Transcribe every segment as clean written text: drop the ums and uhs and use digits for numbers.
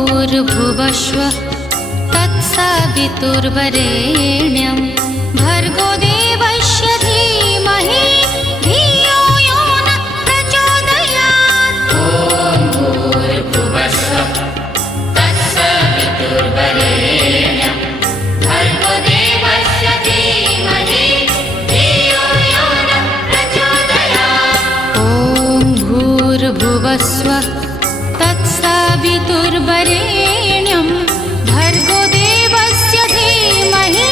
भूर्भुवस्वः तत्सवितुर्वरेण्यं भर्गो देवस्य धीमहि धियो यो नः प्रचोदयात्। ॐ भूर्भुवस्वः तत्सवितुर्वरेण्यं भर्गो देवस्य धीमहि धियो यो नः प्रचोदयात्। ॐ भूर्भुवस्वः तत्सवितुर्वरेण्यं भर्गो देवस्य धीमहि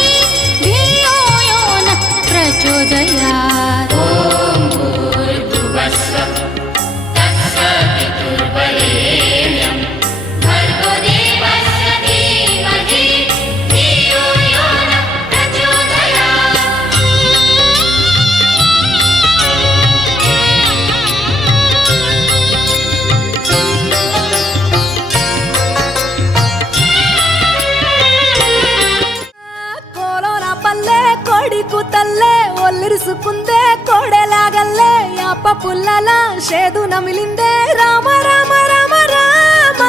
धियो यो नः प्रचोदयात्। ॐ भूर्भुवस्वः तत्सवितुर्वरेण्यं भर्गो देवस्य धीमहि धियो यो नः प्रचोदयात्। తల్లే ఒల్లిరుసుకుందే కోడెలాగల్లే యాప పుల్లల షేదు నమిలిందే రామ రామ రామ రామ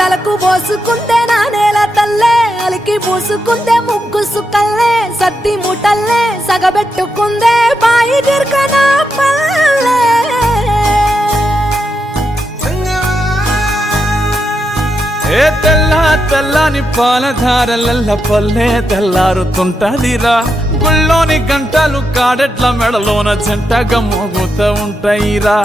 తలకు పోసుకుందే నా నేల తల్లే అలికి పూసుకుందే ముగ్గు సుక్కల్లే సత్తి ముటల్లే సగబెట్టుకుందే బాయి గిర్కన పల్లె ఏ తెల్ల తెల్లని పాలధారలల్ల పల్లె తెల్లారుతుంటదిరా గుళ్ళోని గంటలు కాడెట్ల మెడలోన జంటగా మోగుతూ ఉంటాయిరా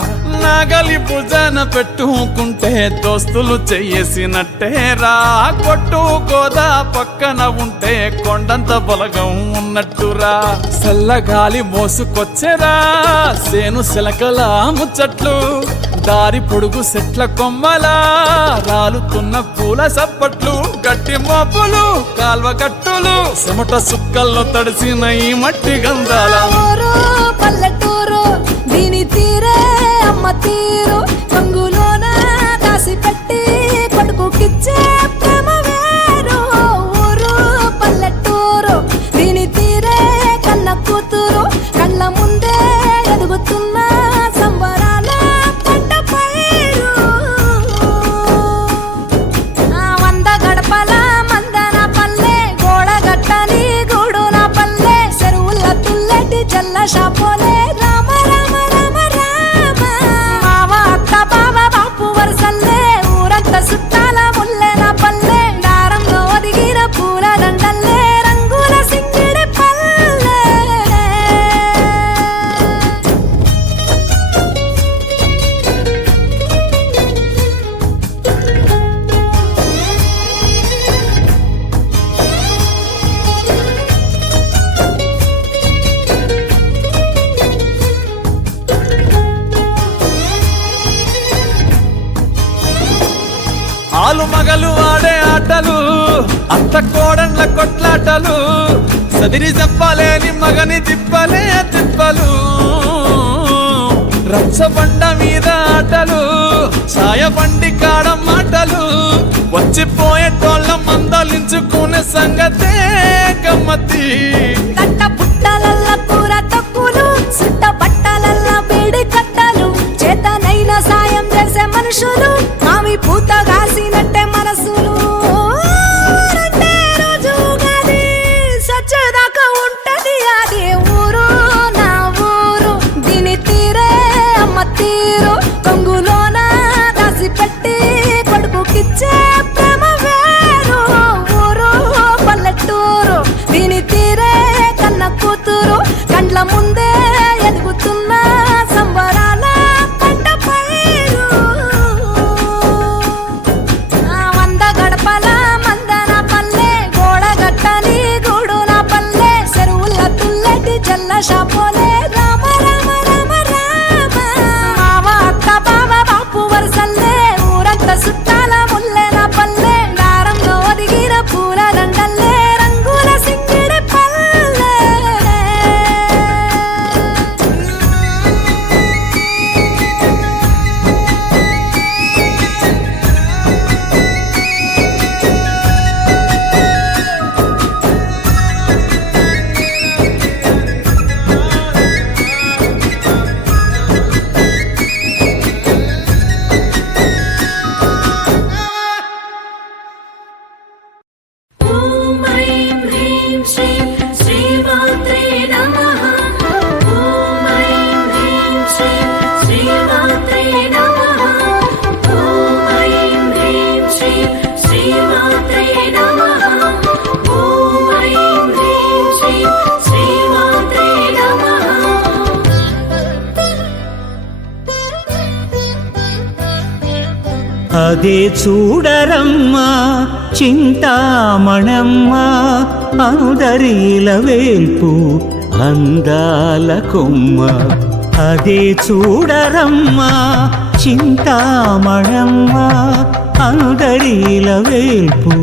నాగలి భుజన పెట్టుకుంటే దోస్తులు చెయ్యేసినట్టేరా కొట్టు గోదా పక్కన ఉంటే కొండంత బలగం ఉన్నట్టురా చల్లగాలి మోసుకొచ్చెరా సేను సిలకల ముచ్చట్లు దారి పొడుగు సెట్ల కొమ్మలా రాలుతున్న పూల సప్పట్లు గట్టి మోపులు కాల్వ కట్టులు చెమట సుక్కల్లో తడిసిన ఈ మట్టి గంధాల పల్లెటూరు దీని తీరే అమ్మ తీరు కంగులోన దాసి పెట్టి కొడుకుకిచ్చే ప్రేమ వేరు ఊరు పల్లెటూరు దీని తీరే కన్న కూతురు కళ్ళ ముందే ఎదుగుతున్న సంబరాల పంట పైరు వంద గడపల మందన పల్లె గోడ గట్టని గూడున పల్లె చెరువుల తుల్లెటి జల్ల షాపోలే రామ రామ రామ రామ మావ అత్త బావ బాపు వరసల్లే ఊరంత సుట్టాల ముల్లెన పల్లె దారంలో ఒదిగిన పూల దండల్లే రంగుల సింగిడి పల్లె ఆలు మగలు ఆడే ఆటలు అత్త కోడన్ల కొట్లాటలు సదిరి చెప్పలేని మగని తిప్పలే తిప్పలు రచ్చబండ మీద ఆటలు ఛాయబండి కాడ మాటలు వచ్చిపోయేటోళ్ళ మందలించుకునే సంగతే గమ్మతి కట్ట పుట్టలల్ల కూర తక్కువలు సుట్ట బట్టలల్ల వేడి కట్టలు చేతనైన సాయం చేసే మనుషులు మావి పూత కాసినట్టే మనసులు రెండే రోజు గది సచ్చేదాకా ఉంటది అది ఊరు నా ఊరు దీని తీరే అమ్మ తీరు కొంగులోన దాసి పెట్టి కొడుకుకిచ్చే ప్రేమ వేరు ఊరు పల్లెటూరు దీని తీరే కన్న కూతురు కండ్ల ముందే ఎదుగుతున్న సంబరాల పంట పైరు అదే చూడరమ్మా చింతామణమ్మ అందరిల వేల్పు అందాల కొమ్మ. అదే చూడరమ్మా చింతామణమ్మ అందరిల వేల్పు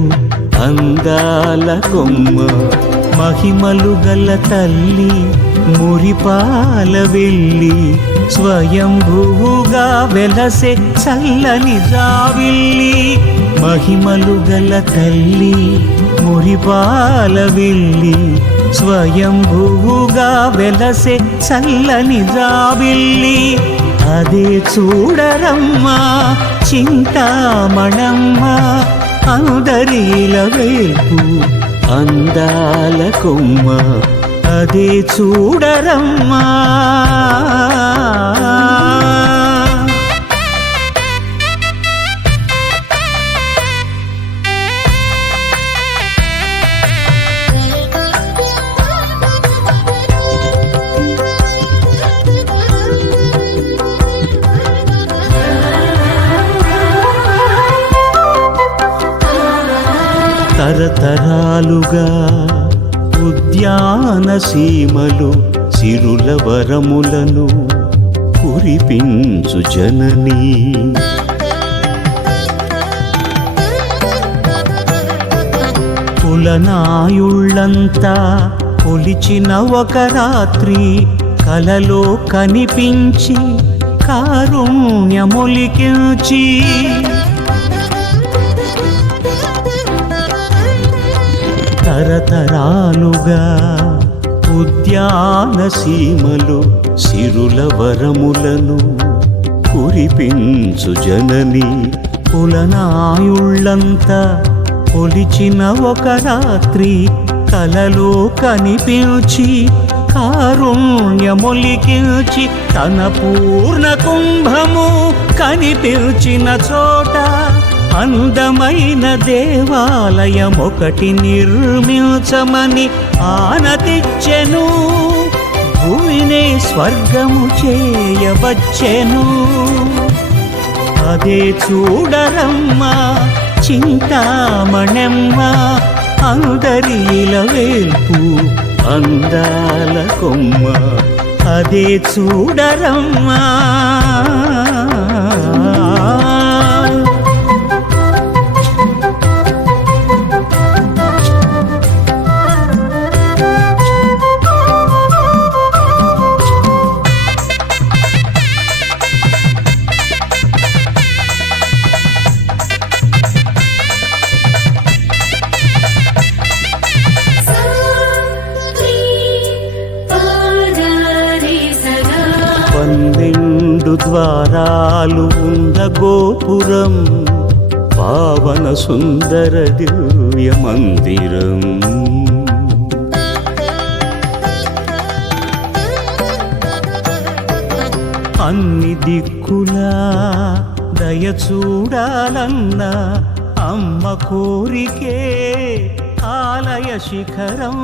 అందాల కొమ్మ. మహిమలు గల తల్లి మురిపాల వెళ్ళి స్వయంభువుగా వెలసే చల్లని జావిల్లి. మహిమలు గల తల్లి మురిపాల వెళ్ళి స్వయంభువుగా వెలసే చల్లని జావిల్లి. అదే చూడరమ్మా చింతామణమ్మ అందరిల వేల్పు అందాల కొమ్మ. అదే చూడరమ్మా. తరతరాలుగా ఉద్యాన సీమలు సిరుల వరములను కురిపించు జననీ. కులనాయుళ్ళంతా కొలిచిన ఒక రాత్రి కలలో కనిపించి కారుణ్యమొలికించి. తరతరాలుగా ఉద్యాన సీమలు సిరుల వరములను కురిపించు జనని. కులనాయుళ్ళంతా కొలిచిన ఒక రాత్రి కలలో కనిపించి కారుణ్యమొలికించి తన పూర్ణ కుంభము కనిపించిన చోట అందమైన దేవాలయం ఒకటి నిర్మించమని ఆనతిచ్చెను. భూమినే స్వర్గము చేయవచ్చెను. అదే చూడరమ్మా చింతామణమ్మ అందరిల వేల్పు అందాల కొమ్మ. అదే చూడరమ్మా. పన్నెండు ద్వారాలు ఉన్న గోపురం పావన సుందర దివ్య మందిరం. అన్ని దిక్కులా దయ చూడాలన్న అమ్మ కోరికే ఆలయ శిఖరం.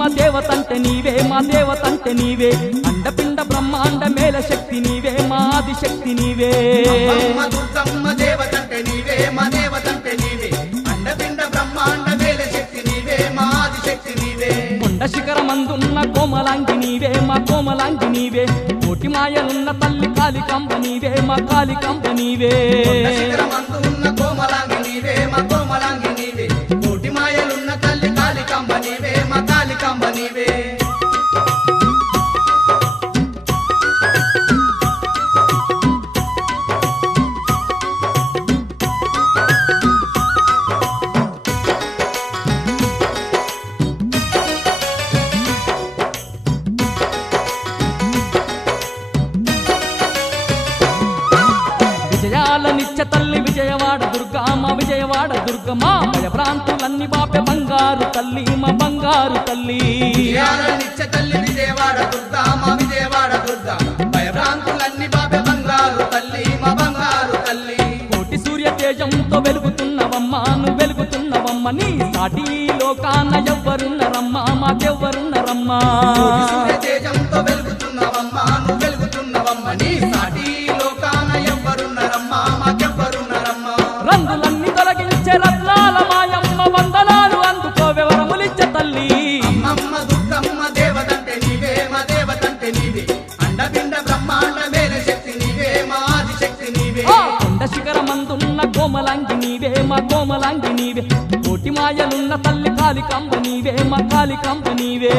మా దేవతంటే నీవే మా దేవతంటే నీవే అండపిండ బ్రహ్మాండ మేల శక్తి నీవే మా ఆదిశక్తి నీవే అమ్మమ్మ దుర్గమ్మ దేవతంటే నీవే మా దేవతంటే నీవే అండపిండ బ్రహ్మాండ మేల శక్తి నీవే మా ఆదిశక్తి నీవే కొండ శిఖరమందున్న కోమలాంగి నీవే మా కోమలాంగి నీవే కోటి మాయలున్న తల్లి కాళికాంబ నీవే మా కాళికాంబ నీవే శిఖరమందు ఉన్న కోమలాంగి నీవే మా కోమలాంగి నీవే కోటి మాయలున్న తల్లి కాళికాంబ నీవే మా కాళికాంబ నీవే విజయాల నిత్య తల్లి విజయవాడ దుర్గమ్మ విజయవాడ దుర్గమ్మ భయ ప్రాంతులన్నీ బాపె బంగారు తల్లి మా బంగారు తల్లి విజయాల నిత్య తల్లి విజయవాడ దుర్గా మా విజయవాడ దుర్గా భయభ్రాంతులన్నీ బాబె బంగారు తల్లి మా బంగారు తల్లి కోటి సూర్య తేజంతో వెలుగుతున్నవమ్మా నువ్వు వెలుగుతున్నవమ్మ నీ సాటి లోకాన ఎవ్వరున్నరమ్మా మాకెవ్వరున్నరమ్మా కోటి సూర్య తేజంతో వెలుగుతున్నవమ్మా నువ్వు వెలుగుతున్నవమ్మ నీ సాటి లోకాన ఎవ్వరున్నరమ్మా మాకెవ్వరున్నరమ్మా రంగులన్నీ తొలగించే రత్నాల మాయమ్మ వందనాలు అందుకో వివరములిచ్చే తల్లి అమ్మమ్మ దుర్గమ్మ దేవతంటే నీవే మా దేవతంటే నీవే అండపిండ బ్రహ్మాండ మేల శక్తి నీవే మా ఆదిశక్తి నీవే కొండ శిఖరమందున్న కోమలాంగి నీవే మా కోమలాంగి నీవే కోటి మాయలున్న తల్లి కాళికాంబ నీవే మా కాళికాంబ నీవే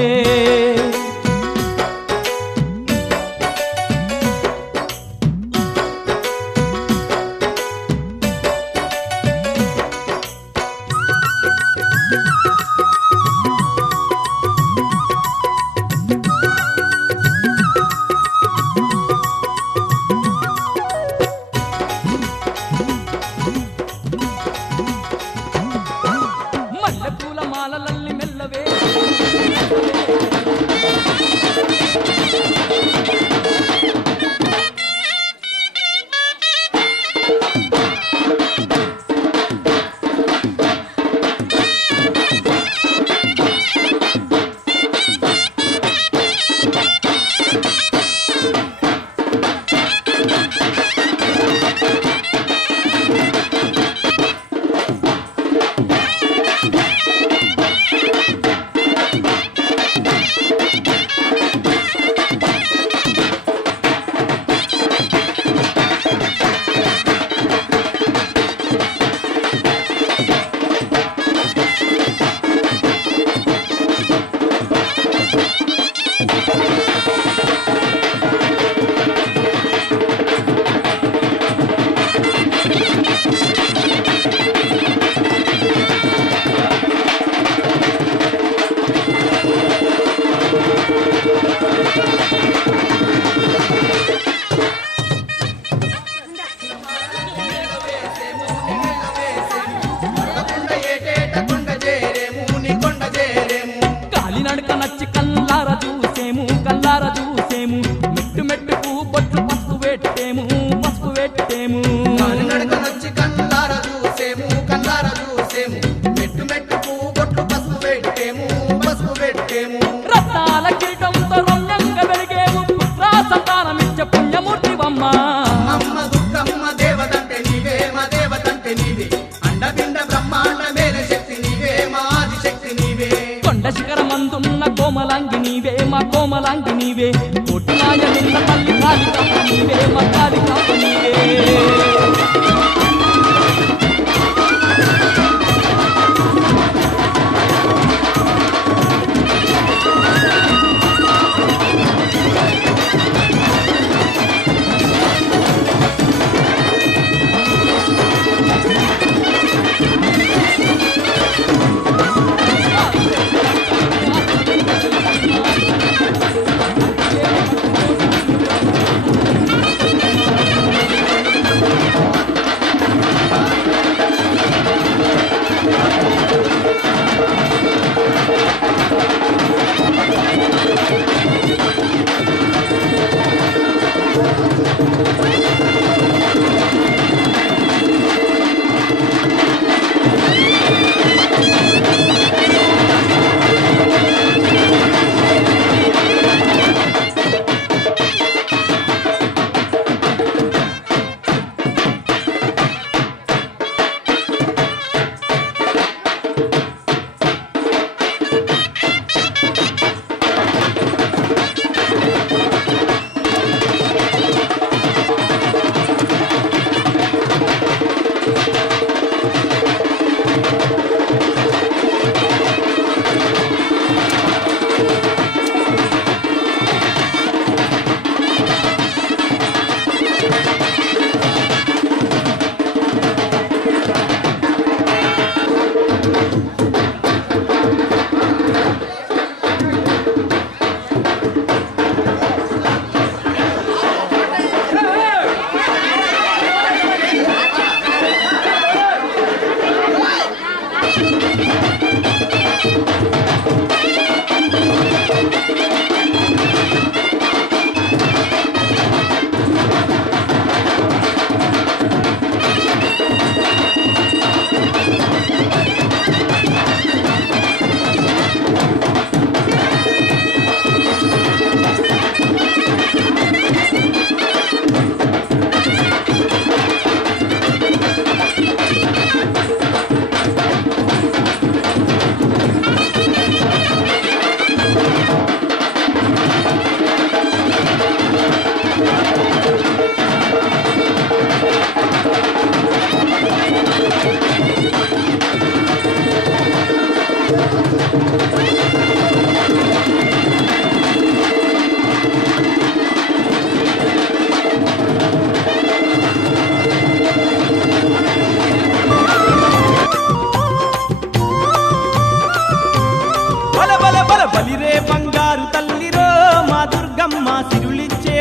మల్లెపూల మాలలల్లి మెల్లవే కొండ ఏటేట కొండ చేరేము నీ కొండ చేరేము కాలినడక నచ్చి కల్లార చూసేము కల్లార చూసేము మెట్టు మెట్టుకు బొట్లు పసుపు పెట్టేము పసుపు పెట్టేము కాలినడక నచ్చి కల్లార చూసేము కల్లార చూసేము మెట్టు మెట్టుకు బొట్లు పసుపు పెట్టేము పసుపు పెట్టేము రత్నాల కిరీటంతో రమ్యంగా వెలిగేము పుత్ర సంతానమిచ్చే పుణ్యమూర్తివమ్మ అమ్మ దుర్గమ్మ దేవతంటే నీవే మా దేవతంటే నీవే అండపిండ బ్రహ్మాండ మేల శక్తి నీవే మా ఆదిశక్తి నీవే కొండ శిఖరమందున్న కోమలాంగి నీవే మా కోమలాంగి నీవే కోటి మాయలున్న తల్లి కాళికాంబ నీవే మా కాళికాంబ నీవే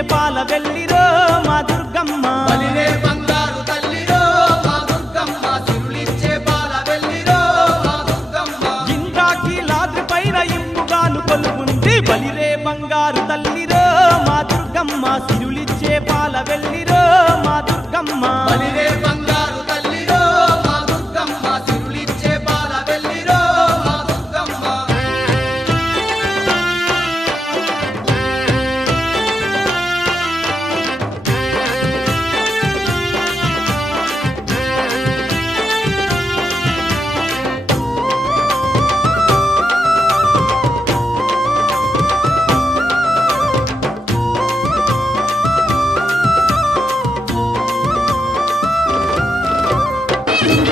పాల వెళ్ళిరో మా దుర్గమ్మ బలిరే బంగారు తల్లిరో మా దుర్గమ్మ సిరులిచ్చే పాల వెళ్ళిరో మా దుర్గమ్మ ఇంద్రాకి లాద్రి పైన ఇంపుగాను కొలువుంది బలిరే బంగారు తల్లిరో మా దుర్గమ్మ సిరులిచ్చే పాల వెళ్ళిరో మా దుర్గమ్మ బలిరే బంగారు తల్లిరో మా దుర్గమ్మ సిరులిచ్చే పాల వెళ్ళిరో మా దుర్గమ్మ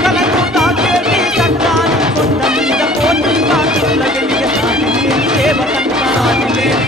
కలకు తాకేటి సంతాని కొండ మీద కోటి కాంతుల వెలిగ సాటిలేని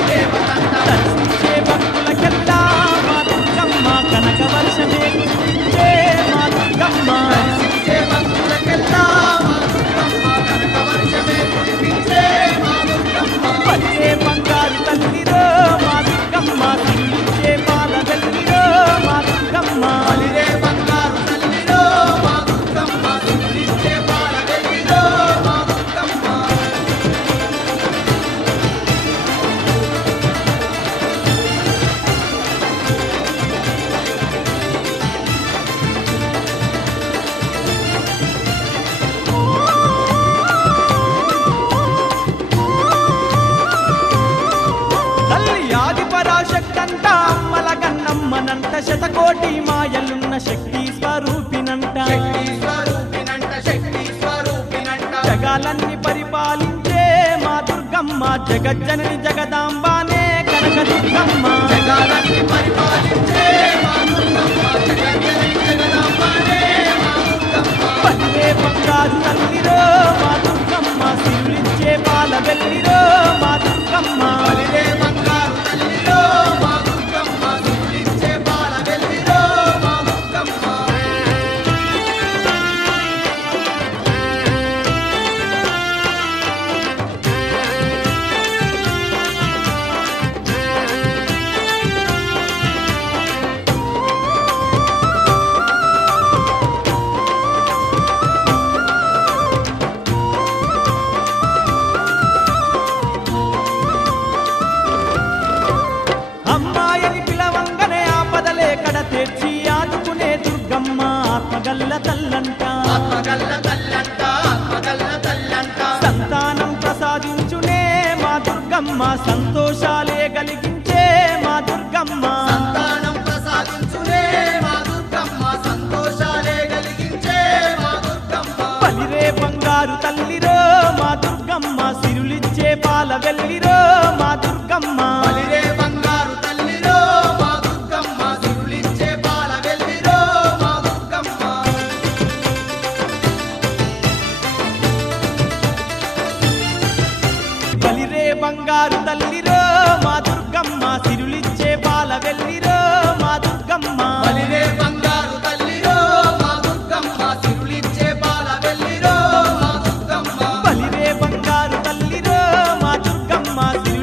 దేవతంట దర్శించే భక్తులకెల్లా మా దుర్గమ్మ కనక వర్షమే కురిపించే మా దుర్గమ్మ దర్శించే భక్తులకెల్లా మా దుర్గమ్మ కనక వర్షమే కురిపించే మా దుర్గమ్మ పలికే బంగారు తల్లిరో మా దుర్గమ్మ సిరులిచ్చే పాల వెళ్ళిరో మా దుర్గమ్మ బలిరే బంగారు తల్లిరో మా దుర్గమ్మ సిరులిచ్చే పాల వెళ్ళిరో మా దుర్గమ్మ తల్లి ఆది పరాశక్తంట అమ్మల గన్నమ్మనంట శతకోటి మాయలున్న శక్తి స్వరూపినంట శక్తి స్వరూపినంట శక్తి స్వరూపినంట జగాలన్నీ పరిపాలించే మా దుర్గమ్మ జగజ్జనని జగదాంబానే కనక దుర్గమ్మ జగాలన్నీ పరిపాలించే మా దుర్గమ్మ జగజ్జనని జగదాంబనే మా దుర్గమ్మ పల్లె బంగారు తల్లిరో మా దుర్గమ్మ సిరులిచ్చే పాల వెళ్ళిరో మా దుర్గమ్మ బలిరే బంగారు తల్లిరో మా దుర్గమ్మ సిరులిచ్చే పాల వెళ్ళిరో మా దుర్గమ్మ అమ్మాయని పిలవంగనే ఆపదలే కడ తెచ్చి ఆదుకునే దుర్గమ్మ ఆత్మగల్ల తల్లంట ఆత్మగల్ల తల్లంట ఆత్మగల్ల తల్లంట సంతానం ప్రసాదించునే మా దుర్గమ్మ సంతోషాలే కలిగించే మా దుర్గమ్మ సంతానం ప్రసాదించునే మా దుర్గమ్మ సంతోషాలే కలిగించే మా దుర్గమ్మ బలిరే బంగారు తల్లిరో మా దుర్గమ్మ సిరులిచ్చే పాల వెళ్ళిరో మా దుర్గమ్మ బలిరే బంగారు తల్లిరో మా దుర్గమ్మ సిరులిచ్చే పాల వెళ్ళిరో మా దుర్గమ్మ బలిరే బంగారు తల్లిరో మా దుర్గమ్మ సిరులిచ్చే పాల వెళ్ళిరో మా దుర్గమ్మ బలిరే బంగారు తల్లిరో మా దుర్గమ్మ సిరులిచ్చే పాల వెళ్ళిరో మా దుర్గమ్మ బలిరే బంగారు తల్లిరో మా దుర్గమ్మ సిరులిచ్చే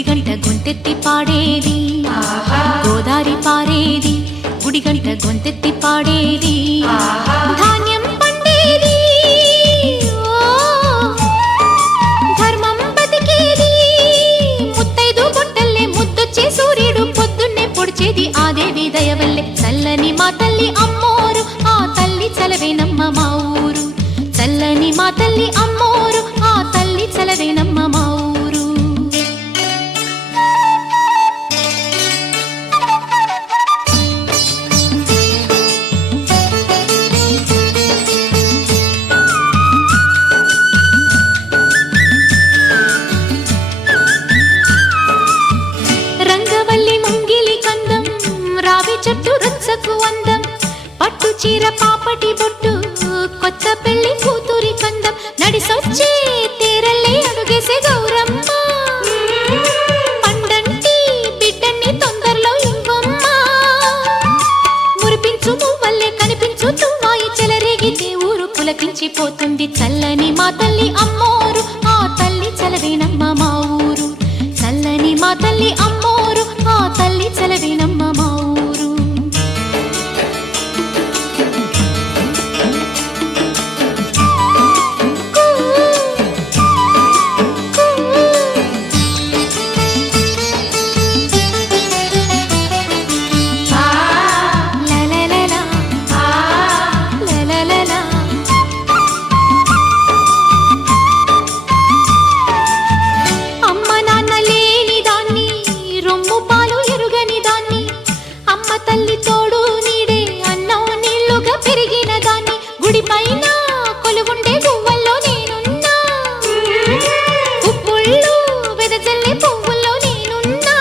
గుడిగంట గొంతెత్తి పాడేది గోదారి పారేది గుడిగంట గొంతెత్తి పాడేది ధాన్యం పండేది ధర్మం బతికేది ముత్తైదు బొట్టల్లే ముద్దొచ్చే సూర్యుడు పొద్దున్నే పొడిచేది ఆ దేవి దయవల్లే చల్లని మా తల్లి అమ్మోరు ఆ తల్లి చలవేనమ్మ మా ఊరు చల్లని మా తల్లి అమ్మోరు ఆ తల్లి చలవేనమ్మ మా ఊరు రంగవల్లి ముంగిలి కందం రావి చెట్టు రుచ్చకు అందం పట్టు చీర పాపటి బొట్టు కొత్త పెళ్లి కూతురి కందం నడిసొచ్చే తీరల్లే అడుగేసే గౌరమ్మ పండంటి బిడ్డన్ని తొందరలో ఇవ్వమ్మ మురిపించు మువ్వల్లే కనిపించు తువ్వాయి చెలరేగితే ఊరు పులకించిపోతుంది చల్లని మా తల్లి అమ్మోరు ఆ తల్లి చలవేనమ్మ మా ఊరు చల్లని మా తల్లి అమ్మోరు ఆ తల్లి చలవేనమ్మ మా ఊరు అమ్మ నాన్న లేని దాన్ని రొమ్ము పాలు ఎరుగని దాన్ని అమ్మ తల్లి తోడు నీడే అన్నం నీళ్లుగా పెరిగిన దాన్ని గుడిపైన కొలువుండే గువ్వల్లో నేనున్నా ఉప్పుళ్ళు వెదజల్లే పువ్వుల్లో నేనున్నా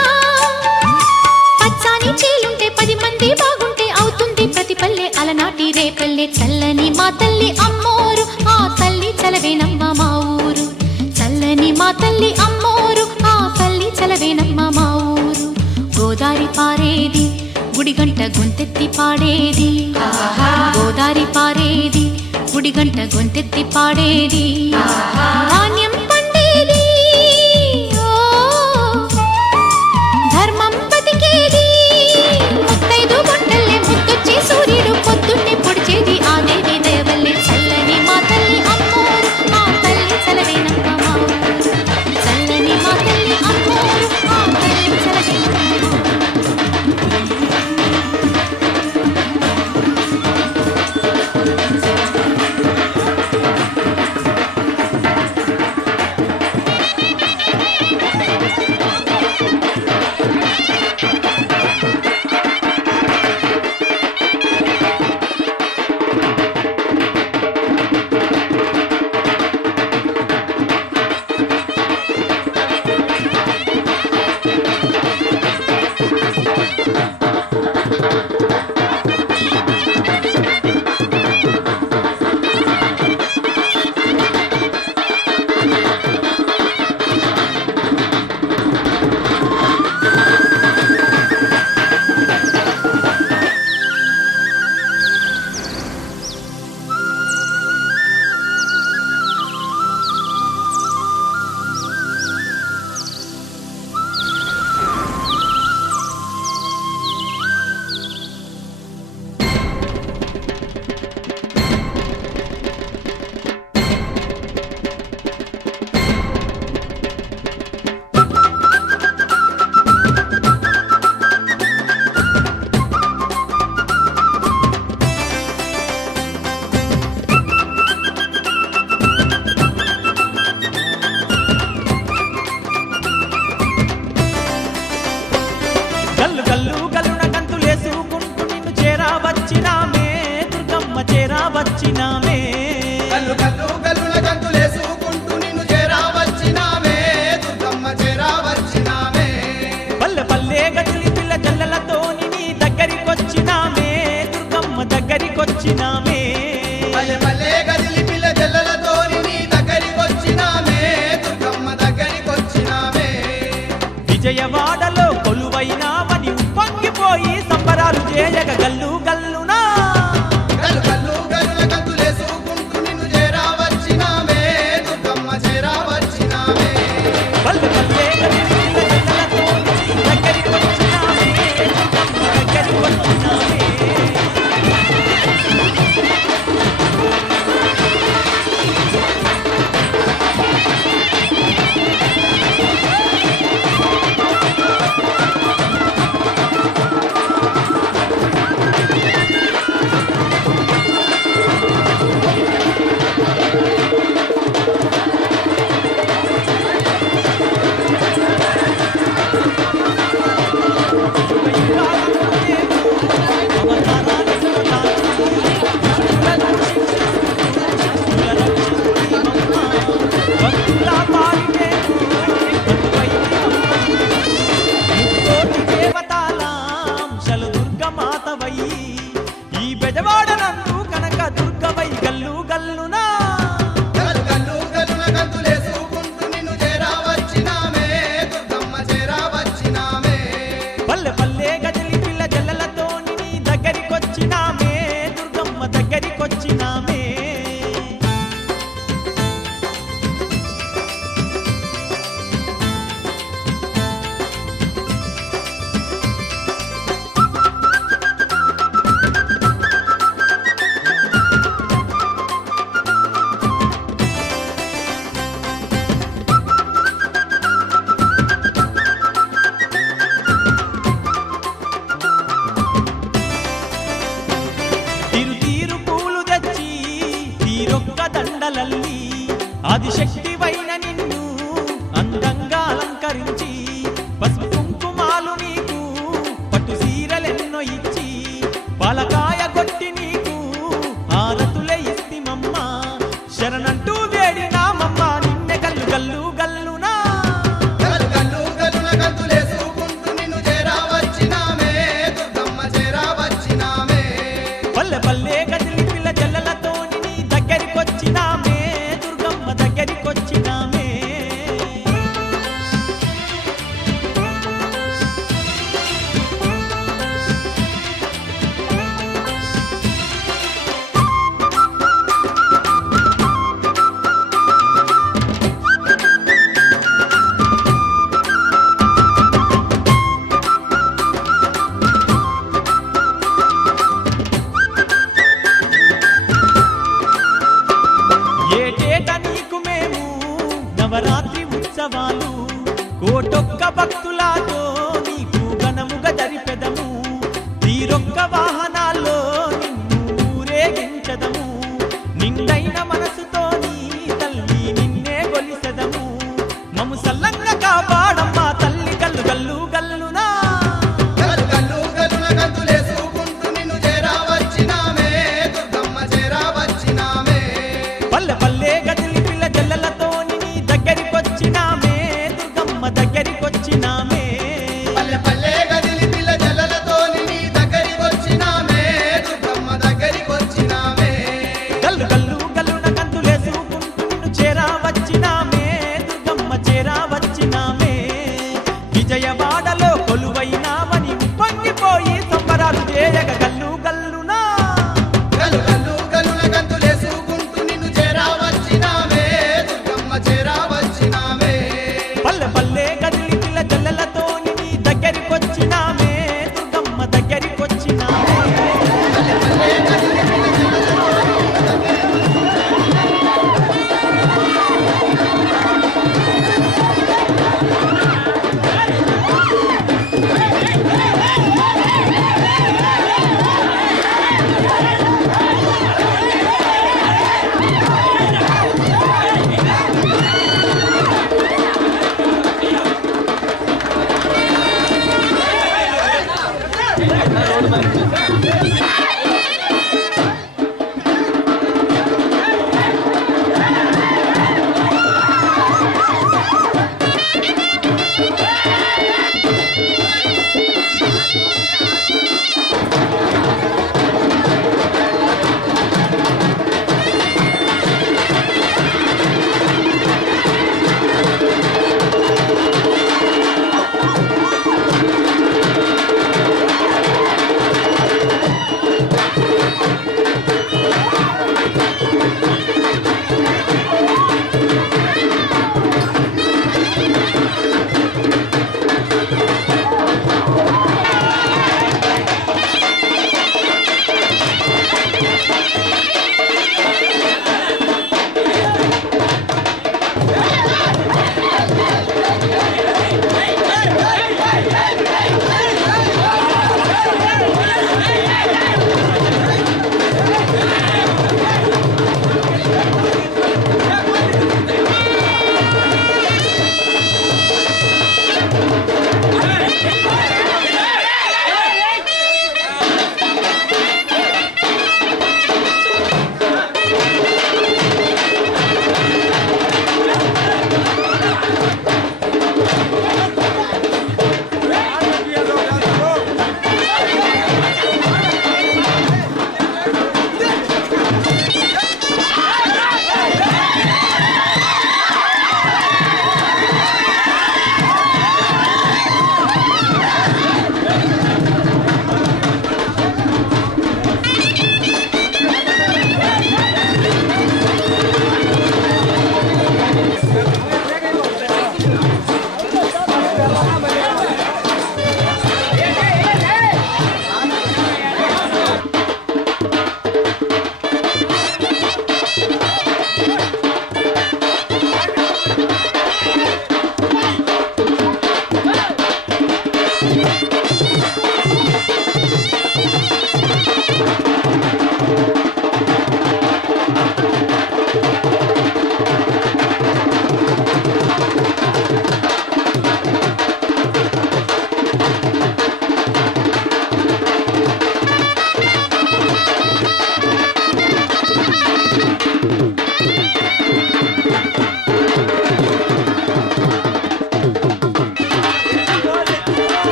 పచ్చాని చీలుంటే 10 మంది బాగుంటే అవుతుంది ప్రతి పల్లె అలనాటి రేపల్లె చల్లని మా తల్లి అమ్మోరు ఆ తల్లి చలవేనమ్మ మా ఊరు చల్లని మా తల్లి అమ్మోరు ఆ తల్లి చలవేనమ్మ మా ఊరు గోదారి పారేది గుడిగంట గొంతెత్తి పాడేది గోదారి పారేది గుడిగంట గొంతెత్తి పాడేది ధాన్యం పండేది ధర్మం బతికేది ముత్తైదు బొట్టల్లే ముద్దొచ్చే సూర్యుడు పొద్దున్నే పొడిచేది ఆ దేవి దయవల్లే చల్లని మా తల్లి అమ్మోరు ఆ తల్లి చలవేనమ్మ మా ఊరు చల్లని మా తల్లి అమ్మోరు ఆ తల్లి చలవేనమ్మ గల్లు గల్లు గల్లున గంతులేసుకుంటూ నిన్ను చేరా వచ్చినామే దుర్గమ్మ చేరా వచ్చినామే గల్లు గల్లు గల్లున గంతులేసుకుంటూ నిన్ను చేరా వచ్చినామే దుర్గమ్మ చేరా వచ్చినామే పల్లె పల్లె గజలి పిల్ల జల్లలతోని నీ దగ్గరికొచ్చినామే దుర్గమ్మ దగ్గరికొచ్చినామే పల్లె పల్లె గదిలి పిల్ల జల్లలతోని నీ దగ్గరికొచ్చినామే దుర్గమ్మ దగ్గరికొచ్చినామే విజయవాడలో కొలువైనామని ఉప్పొంగిపోయి సంబరాలు చేయగ గల్లు గల్లునా గల్లు గల్లు గల్లున గంతులేసుకుంటూ నిన్ను చేరా వచ్చినామే దుర్గమ్మ చేరా వచ్చినామే పల్లె పల్లె గజలి పిల్ల జల్లలతోని దండలల్లి ఆదిశక్తివైన నిన్ను అందంగా అలంకరించి పసుపు కుంకుమాలు నీకు పట్టు సీరలెన్నో ఇచ్చి పాలకాయ కొట్టి నీకు హారతులే ఇస్తిమమ్మ శరణంటూ వేడినామమ్మ నిన్నె గల్లు గల్లు గల్లునా గల్లు గల్లు గల్లున గంతులేసుకుంటూ నిన్ను చేరా వచ్చినామే దుర్గమ్మ చేరా వచ్చినామే పల్లె పల్లె గదిలి పిల్ల జల్లలతో నీ దగ్గరికొచ్చినామే దుర్గమ్మ దగ్గరికొచ్చినామే ఏటేట నీకు మేము నవరాత్రి ఉత్సవాలు కోటొక్క భక్తులతో నీకు ఘనముగా జరిపెదము తీరొక్క వాహనాల్లో నిన్ను ఊరేగించదము నిండైన మనసుతో నీ తల్లి నిన్నే గొలిసెదము మము సల్లంగా కాపాడమ్మా తల్లి గల్లు గల్లు గల్లునా గల్లు గల్లు గల్లున గంతులేసుకుంటూ నిన్ను చేరా వచ్చినామే దుర్గమ్మ చేరా వచ్చినామే పల్లె పల్లె గదిలి పిల్ల జల్లలతో నీ దగ్గరికొచ్చినామే దుర్గమ్మ దగ్గరికొచ్చినామే పల్లె పల్లె గదిలి పిల్ల జల్లలతో నీ దగ్గరికొచ్చినామే దుర్గమ్మ దగ్గరికొచ్చినామే గల్లు గల్లు గల్లున కంతులేసుకుంటూ నిన్ను చేరా వచ్చినామే దుర్గమ్మ చేరా వచ్చినామే విజయవాడలో కొలువైనామని ఉప్పొంగిపోయి సంబరాలు చేయగ గల్లు గల్లునా గల్లు గల్లు గల్లున గంతులేసుకుంటూ నిన్ను చేరా వచ్చినామే దుర్గమ్మ చేరా వచ్చినామే పల్లె పల్లె గదిలి పిల్ల జల్లలతో నీ దగ్గరికొచ్చినామే దుర్గమ్మ దగ్గరికొచ్చినామే పల్లె పల్లె గదిలి పిల్ల జల్లలతో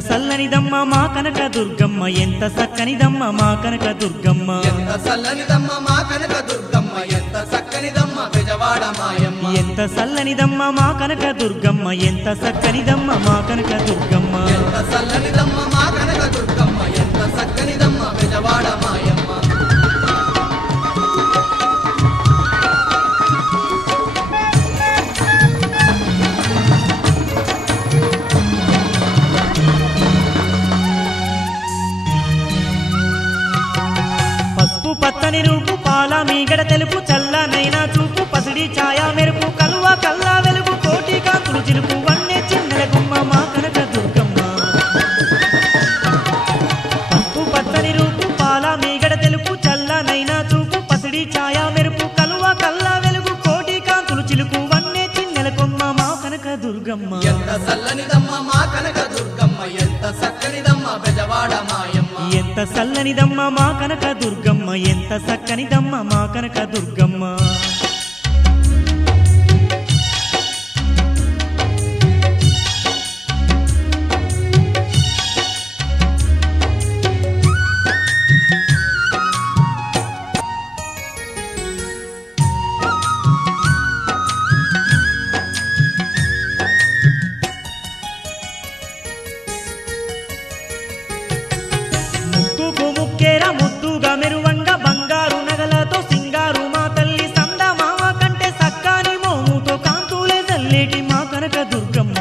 చల్లనిదమ్మ మా కనక దుర్గమ్మ ఎంత చక్కనిదమ్మ మా కనక దుర్గమ్మ ఎంత చల్లనిదమ్మ మా కనక దుర్గమ్మ ఎంత చక్కనిదమ్మ బెజవాడ మాయమ్మ ఎంత చల్లనిదమ్మ మా కనక దుర్గమ్మ ఎంత చక్కనిదమ్మ మా కనక దుర్గమ్మ ఎంత చల్లనిదమ్మ మా కనక దుర్గమ్మ ఎంత చక్కనిదమ్మ బెజవాడ మాయమ్మ పసుపు పచ్చని రూపు పాల మీగడ తెలుపు చల్లనైనా చూపు పసిడి ఛాయా మెరుపు కలువ కల్లా వెలుగు కోటి కాంతులు చిలుపు వన్నె చిన్నెల గుమ్మ మా కనక దుర్గమ్మ పసుపు పచ్చని రూపు పాల మీగడ తెలుపు చల్లనైనా చూపు పసిడి ఛాయా మెరుపు కలువ కల్లా వెలుగు కోటి కాంతులు చిలుకు వన్నె చిన్నెల కొమ్మ మా కనక దుర్గమ్మ ఎంత చల్లనిదమ్మ మా కనక దుర్గమ్మ ఎంత చక్కనిదమ్మ బెజవాడ మాయమ్మ ఎంత చల్లనిదమ్మ మా కనక దుర్గమ్మ ఎంత చక్కనిదమ్మ మా కనక దుర్గమ్మ ముక్కుకు ముక్కేర ముద్దుగా మెరువంగా బంగారు నగలతో సింగారు మా తల్లి సంద మామ కంటే సక్కాని మోముతో కాంతులే చల్లేటి మా కనక దుర్గమ్మ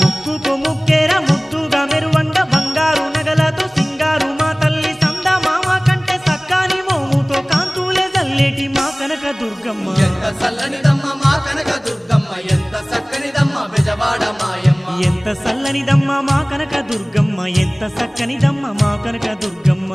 ముక్కుకు ముక్కేర ముద్దుగా మెరువంగా బంగారు నగలతో సింగారు మా తల్లి సంద మామ కంటే సక్కాని మోముతో కాంతులే చల్లేటి మా కనక దుర్గమ్మ ఎంత చల్లనిదమ్మ మా కనక దుర్గమ్మ ఎంత చక్కనిదమ్మ బెజవాడ మాయమ్మ ఎంత చల్లనిదమ్మ మా కనక దుర్గమ్మ ఎంత చక్కనిదమ్మ మా కనక దుర్గమ్మ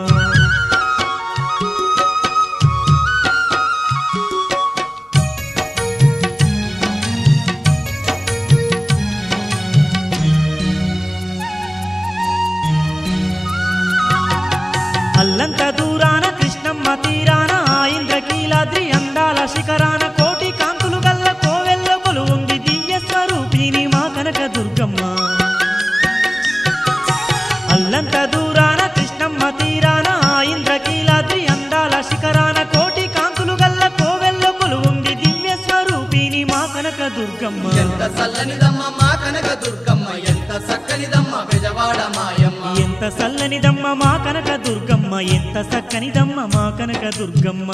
అల్లంత దూరాన కృష్ణమ్మ తీరాన ఆ ఇంద్రకీలాద్రి అందాల శిఖరాన కోటి కాంతులు గల్ల కోవెల్ల కొలువుంది దివ్య స్వరూపిణి మా కనక దుర్గమ్మ అల్లంత దూరాన కృష్ణమ్మ తీరాన ఆ ఇంద్రకీలాద్రి అందాల శిఖరాన కోటి కాంతులు గల్ల కోవెల్ల కొలువుంది దివ్య స్వరూపిణి మా కనక దుర్గమ్మ ఎంత చల్లనిదమ్మ మా కనక దుర్గమ్మ ఎంత చక్కనిదమ్మ బెజవాడ మాయమ్మ ఎంత చల్లనిదమ్మ మా కనక దుర్గమ్మ ఎంత చక్కనిదమ్మ మా కనక దుర్గమ్మ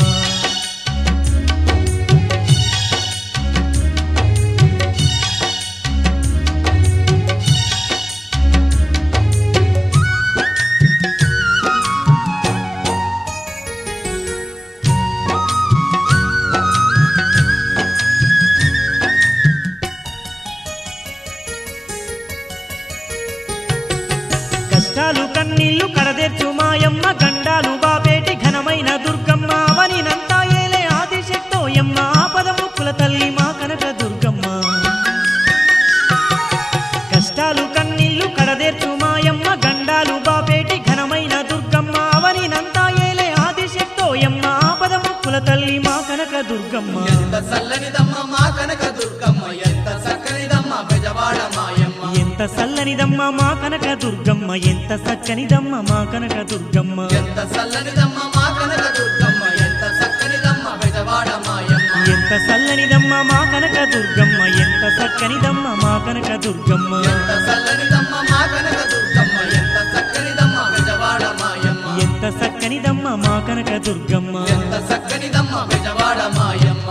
కష్టాలు కన్నీళ్లు కడదెర్చు మాయమ్మ గండాలు బాపేటి ఘనమైన దుర్గమ్మ అవనినంతా ఏలే ఆదిశక్తోయమ్మ ఆపద ముక్కుల తల్లి మా కనక దుర్గమ్మ కష్టాలు కన్నీళ్లు కడదెర్చు మాయమ్మ గండాలు బాపేటి ఘనమైన దుర్గమ్మ అవనినంతా ఏలే ఆదిశక్తోయమ్మ ఆపద ముక్కుల తల్లి మా కనక దుర్గమ్మ ఎంత చల్లనిదమ్మ మా కనక దుర్గమ్మ ఎంత చక్కనిదమ్మ బెజవాడ మాయమ్మ ఎంత చల్లనిదమ్మ మా కనక దుర్గమ్మ ఎంత చక్కనిదమ్మ మా కనక దుర్గమ్మ ఎంత చల్లనిదమ్మ మా కనక దుర్గమ్మ ఎంత చక్కనిదమ్మ బెజవాడ మాయమ్మ ఎంత చల్లనిదమ్మ మా కనక దుర్గమ్మ ఎంత చక్కనిదమ్మ మా కనక దుర్గమ్మ ఎంత చల్లనిదమ్మ మా కనక దుర్గమ్మ ఎంత చక్కనిదమ్మ బెజవాడ మాయమ్మ ఎంత చక్కనిదమ్మ మా కనక దుర్గమ్మ ఎంత చక్కనిదమ్మ బెజవాడ మాయమ్మ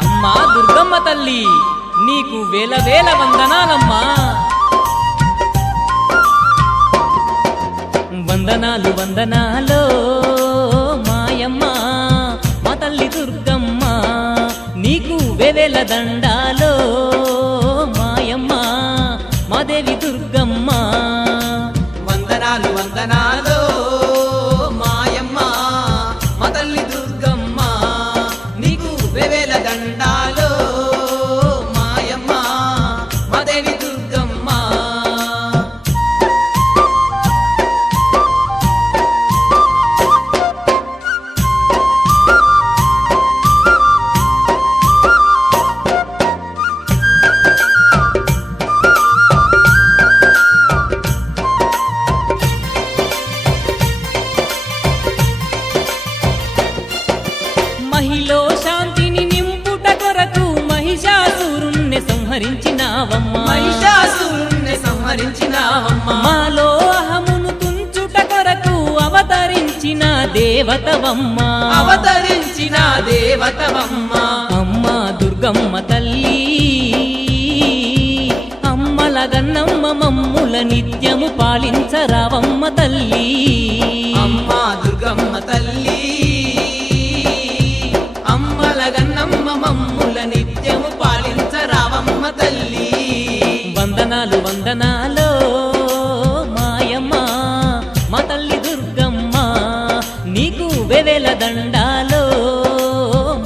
అమ్మా దుర్గమ్మ తల్లి నీకు వేల వేల వందనాలమ్మా వందనాలు వందనాలో మాయమ్మ మా తల్లి దుర్గమ్మ నీకు వేవేల దండాలో మాయమ్మ మా దేవి దుర్గమ్మ వందనాలు వందనాలు మాయమ్మ మా తల్లి దుర్గమ్మ నీకు వేవేల దండాలు దేవతవమ్మ అవతరించిన దేవతవమ్మ అమ్మ దుర్గమ్మ తల్లి అమ్మల గన్నమ్మ మమ్ముల నిత్యము పాలించరావమ్మ తల్లి అమ్మ దుర్గమ్మ తల్లి అమ్మల గన్నమ్మ మమ్ముల నిత్యము పాలించరావమ్మ తల్లి వందనాలు వందనాలు మాయమ్మ మా తల్లి దుర్గమ్మ నీకు వెవెల దండాలో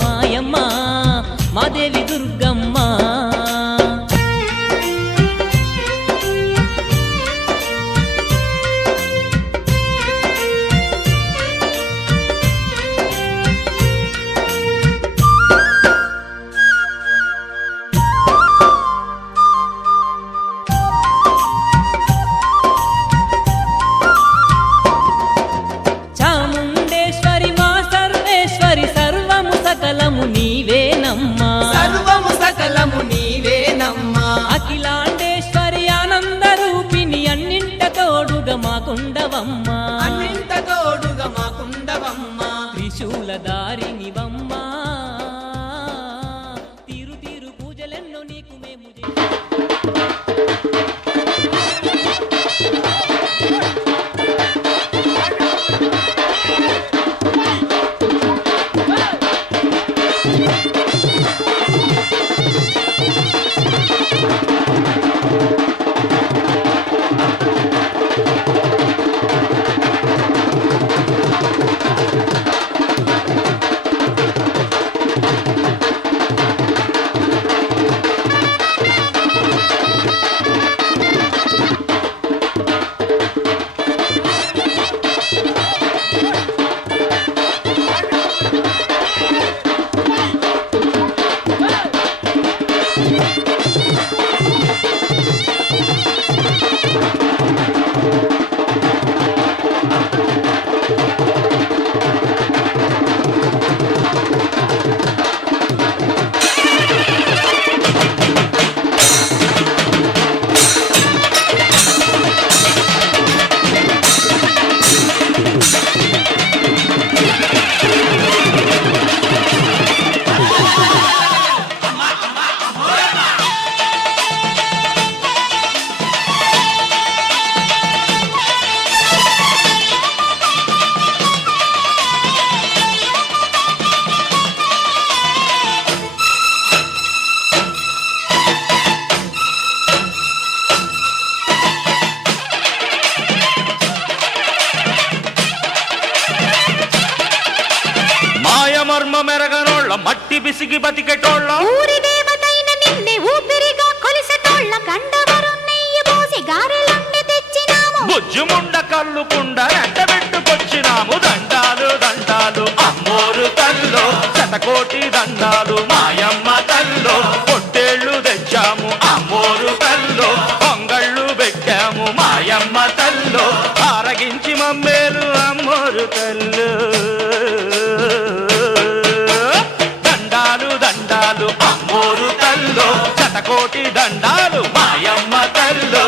మాయమ్మ మా దేవి దుర్గమ్మ చాముండేశ్వరి మా సర్వేశ్వరి సర్వము సకలము నీవేనమ్మా సర్వము సకలము నీవేనమ్మా అఖిలాండేశ్వరి ఆనంద రూపిణి అన్నింట తోడుగా మాకుండవమ్మా అన్నింట తోడుగా మాకుండవమ్మా త్రిశూలధారినివమ్మా తీరు తీరు పూజలెన్నో నీకు మేము మాయమర్మ మెరగనోళ్ళ మట్టి బిసిగి బతికెటోళ్ళ ఊరి దేవతైన నిన్నే ఊపిరిగా కొలిసెటోళ్ళ గండవరం నెయ్యి పోసి గారెలుండి తెచ్చినాము బుజ్జుముండ కల్లుకుండ ఎండబెట్టుకొచ్చినాము దండాలు దండాలు అమ్మోరు తల్లో శతకోటి దండాలు మాయమ్మ తల్లో పొట్టేళ్ళు తెచ్చాము అమ్మోరు తల్లో పొంగళ్ళు పెట్టాము మాయమ్మ తల్లో ఆరగించి మమ్మేలు అమ్మోరు తల్లు దండాలు దండాలు అమ్మోరు తల్లో శతకోటి దండాలు మాయమ్మ తల్లో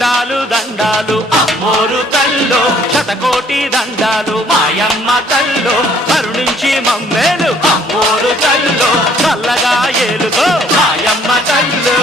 దండాలు దండాలు అమ్మోరు తల్లో శతకోటి దండాలు మాయమ్మ తల్లో కరుణించి మమ్మేలు అమ్మోరు తల్లో చల్లగా ఏలుగో మాయమ్మ తల్లో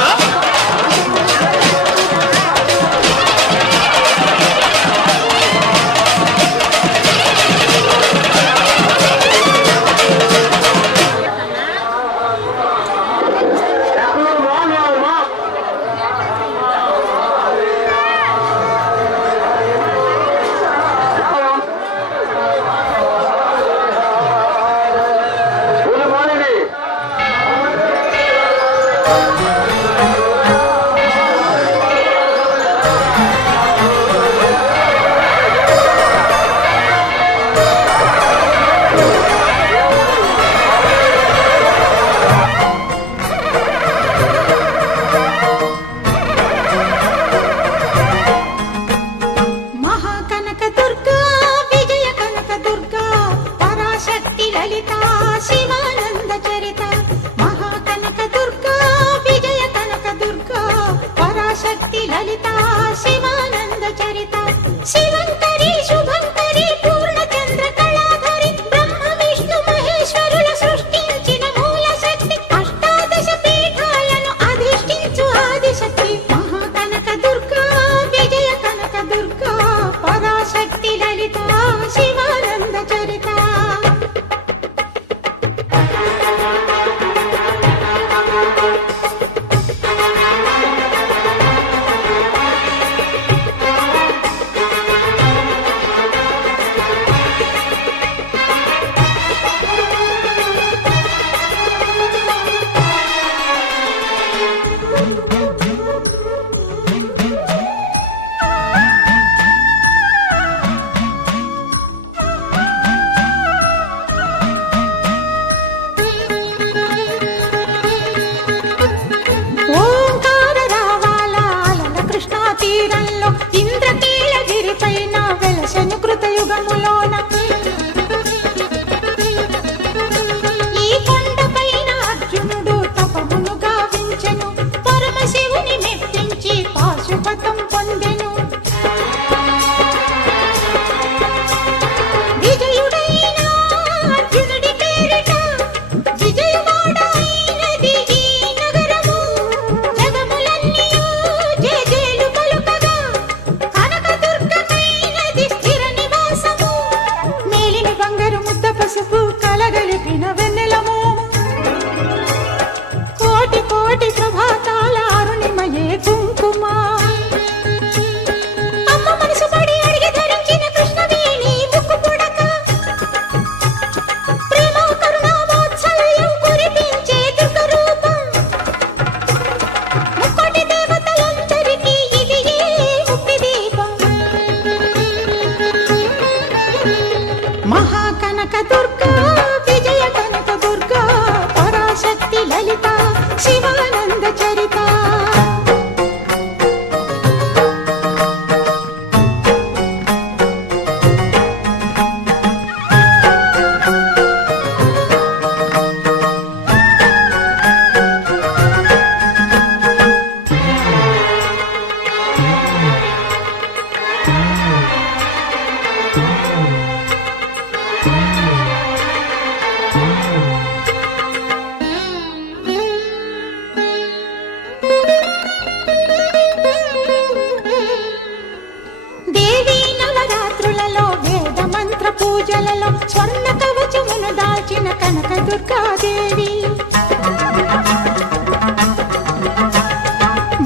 స్వర్ణ కవచమును దాల్చిన కనక దుర్గాదేవి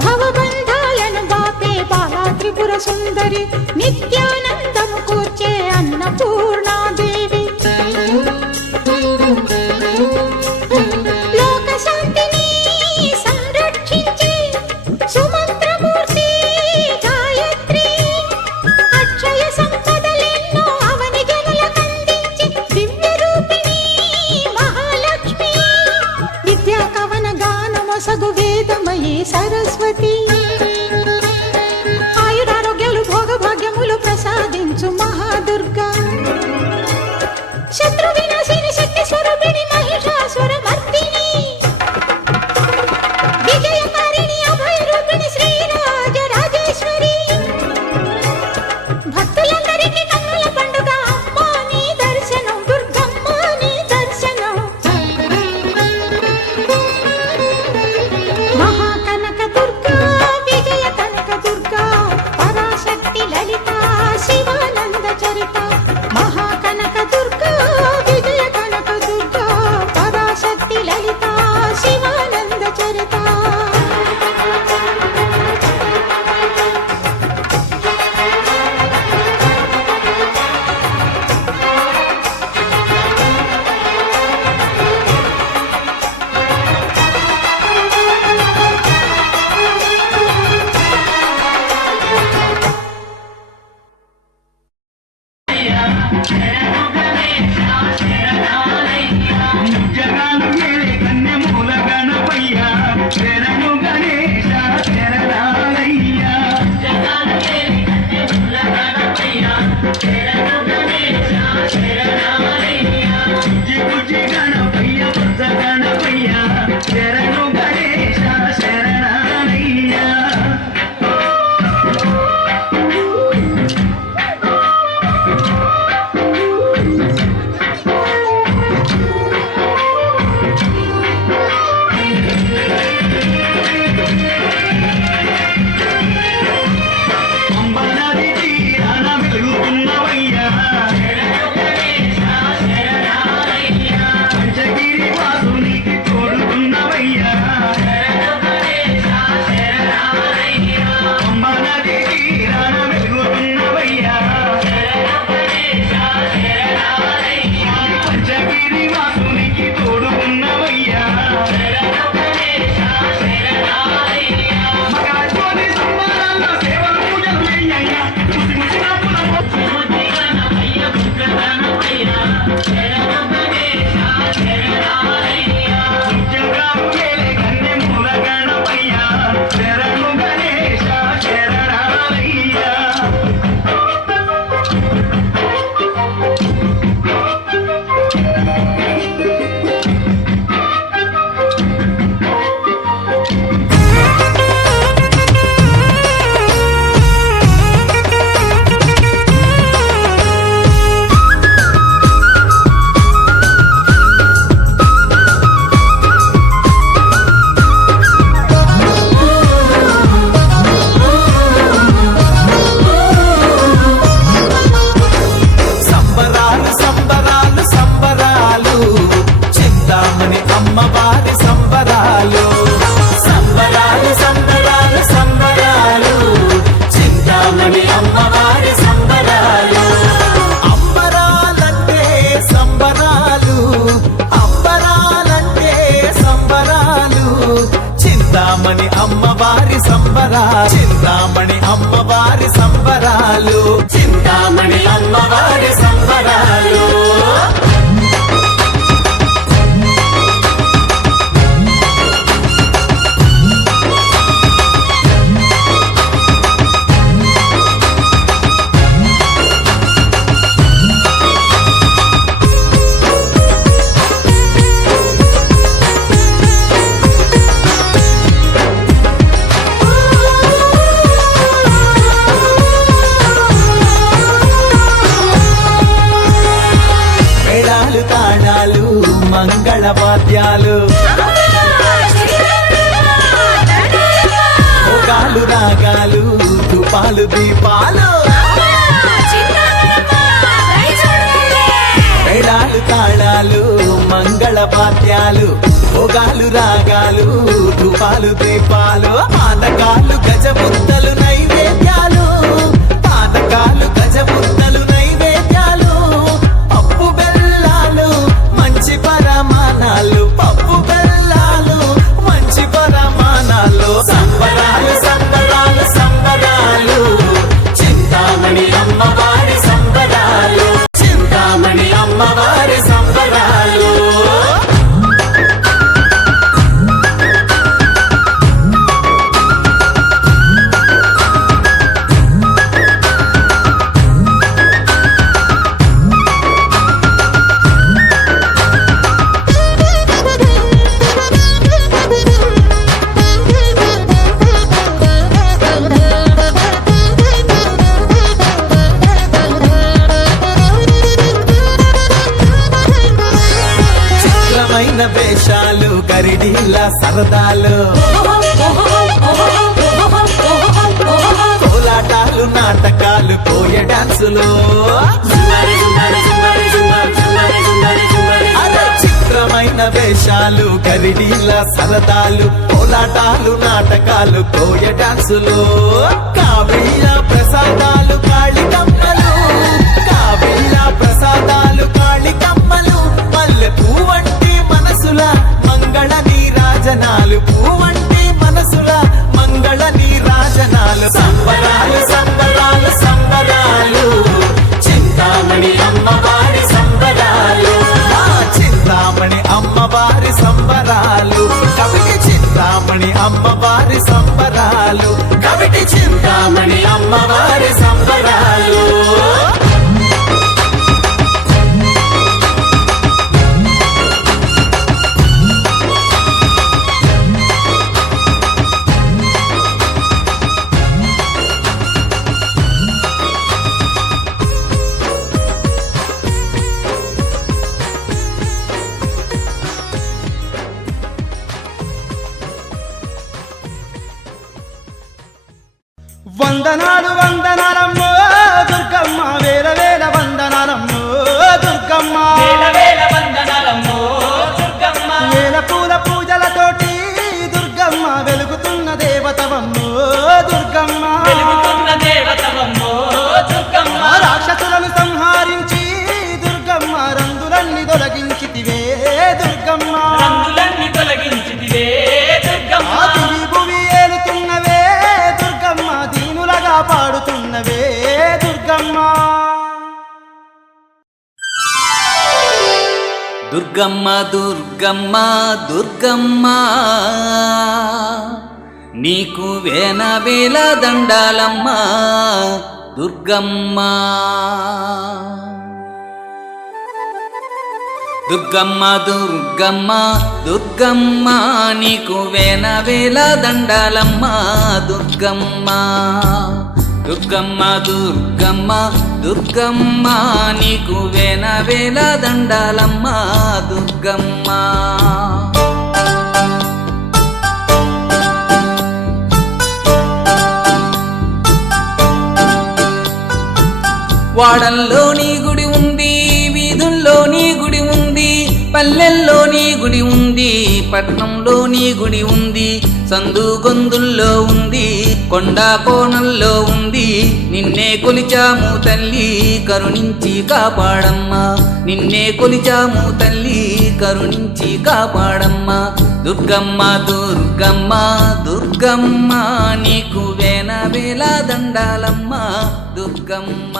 భవబంధాలను బాపే బాలా త్రిపుర సుందరి నిత్యానందము కూర్చే అన్నపూర్ణాదేవి లోక శాంతిని సంరక్షించే సుమంత్రమూర్తి గాయత్రి అక్షయ సంపదలెన్నో అవని జనులకందించి దివ్య రూపిణి మహాలక్ష్మి విద్యా కవన గానమొసగు వేదమయీ సరస్వతి ఆయురారోగ్యాలు భోగభాగ్యములు ప్రసాదించు మహాదుర్గా జగాలు ఏలే కన్నె మూల గణపయ్య శరణు గణేశ శరణాలయ్య బుజ్జి బుజ్జి గణపయ్య బుజ్జ గణపయ్య శరణు గణేశ శరణాలయ్య అంబనది తీరాన వెలుగుతున్నవయ్యా పంచగిరి వాసునికి తోడుతున్నవయ్యా అంబనది తీరాన వెలుగుతున్నవయ్యా పంచగిరి వాసునికి తోడుతున్నవయ్యా మగాజోని సంబరాల్లో సేవల పూజలు చెయ్యయ్యా ముసి ముసి ఉద్యోగాలు ఏలే కన్నె మూల గణపయ్య శరణు గణేశ శరణాలయ్య సంబరాలు సంబరాలు సంబరాలు చింతామణి అమ్మవారి సంబరాలు సంబరాలు సంబరాలు సంబరాలు చింతామణి అమ్మవారి సంబరాలు అంబరాలంటే సంబరాలు అంబరాలంటే సంబరాలు చింతామణి అమ్మవారి సంబరాలు చింతామణి అమ్మవారి సంబరాలు చింతామణి అమ్మవారి సంబరాలు మేళాలు తాళాలు మంగళవాద్యాలు భోగాలు రాగాలు ధూపాలు దీపాలు మేళాలు తాళాలు మంగళవాద్యాలు భోగాలు రాగాలు ధూపాలు దీపాలు పానకాలు గజముద్దలు నైవేద్యాలు పానకాలు గజముద్దలు నైవేద్యాలు పప్పు బెల్లాలు మంచి పరమాణాలు పప్పు బెల్లాలు మంచి పరమాణాలు సంబరాలు సంబరాలు సంబరాలు చింతామణి అమ్మవారి సంబరాలు చింతామణి అమ్మవారి సంబరాలు చిత్రమైన వేషాలు గరిడీల సరదాలు కోలాటాలు నాటకాలు కోయ డాన్సులు అరే చిత్రమైన వేషాలు గరిడీల సరదాలు కోలాటాలు నాటకాలు కోయ డాన్సులు కావిళ్ళ ప్రసాదాలు కాళికమ్మలు కావిళ్ళ ప్రసాదాలు కాళికమ్మలు మల్లె పువ్వంటి మనసుల మంగళ నీరాజనాలు పువ్వంటి మనసుల మంగళ నీరాజనాలు సంబరాలు సంబరాలు సంబరాలు చింతామణి అమ్మ అమ్మవారి సంబరాలు కవిటి చింతామణి అమ్మవారి సంబరాలు వందనాలు వందనాలమ్మో దుర్గమ్మ వేల వేల వందనాలమ్మో దుర్గమ్మ వేల పూల పూజలతోటి దుర్గమ్మ వెలుగుతున్న దేవతవమ్మో దుర్గమ్మ రాక్షసులను సంహరించి దుర్గమ్మ రంగులన్నీ తొలగించితివే దుర్గమ్మ భువి ఏలుతున్నవే దుర్గమ్మ దీనులగా పాడుతున్నవే దుర్గమ్మ దుర్గమ్మ దుర్గమ్మ దుర్గమ్మ నీకు వేల వేల దండాలమ్మ దుర్గమ్మ దుర్గమ్మ దుర్గమ్మ దుర్గమ్మ నీకు వేల వేల దండాలమ్మ దుర్గమ్మ దుర్గమ్మ దుర్గమ్మ దుర్గమ్మ నీకు వేల వేల దండాలమ్మ దుర్గమ్మ వాడల్లో నీ గుడి ఉంది వీధుల్లో నీ గుడి ఉంది పల్లెల్లో నీ గుడి ఉంది పట్నంలో నీ గుడి ఉంది సందు గొందుల్లో ఉంది కొండ కోణంలో ఉంది నిన్నే కొలిచాము తల్లి కరుణించి కాపాడమ్మా నిన్నే కొలిచాము తల్లి కరుణించి కాపాడమ్మా దుర్గమ్మ దుర్గమ్మ దుర్గమ్మ నీకు వేల వేల దండాలమ్మ దుర్గమ్మ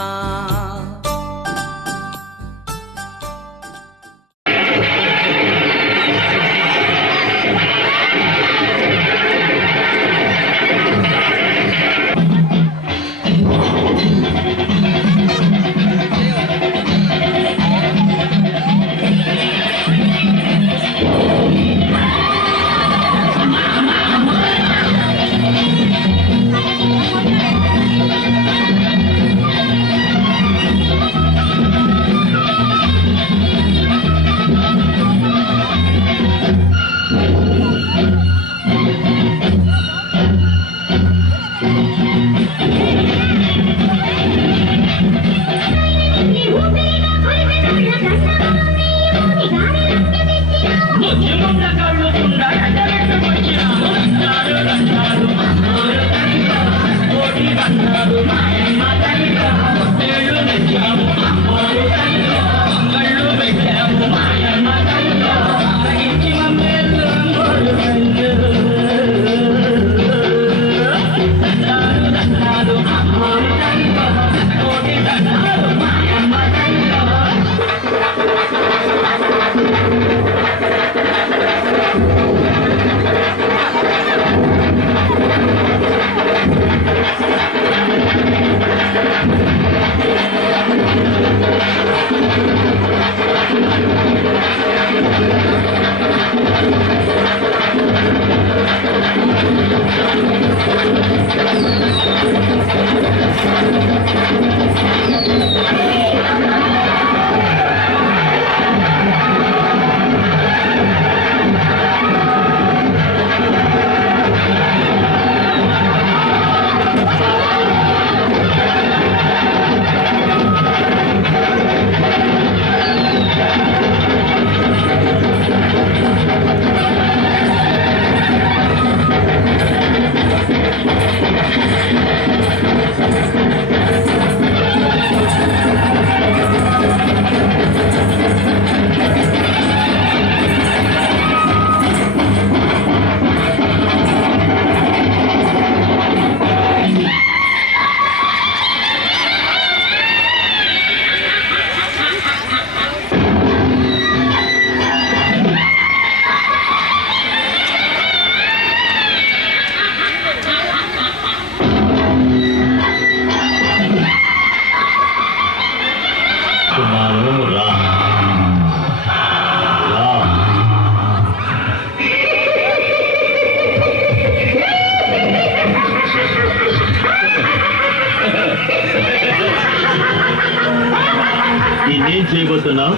దీన్నేం చేయబోతున్నావు?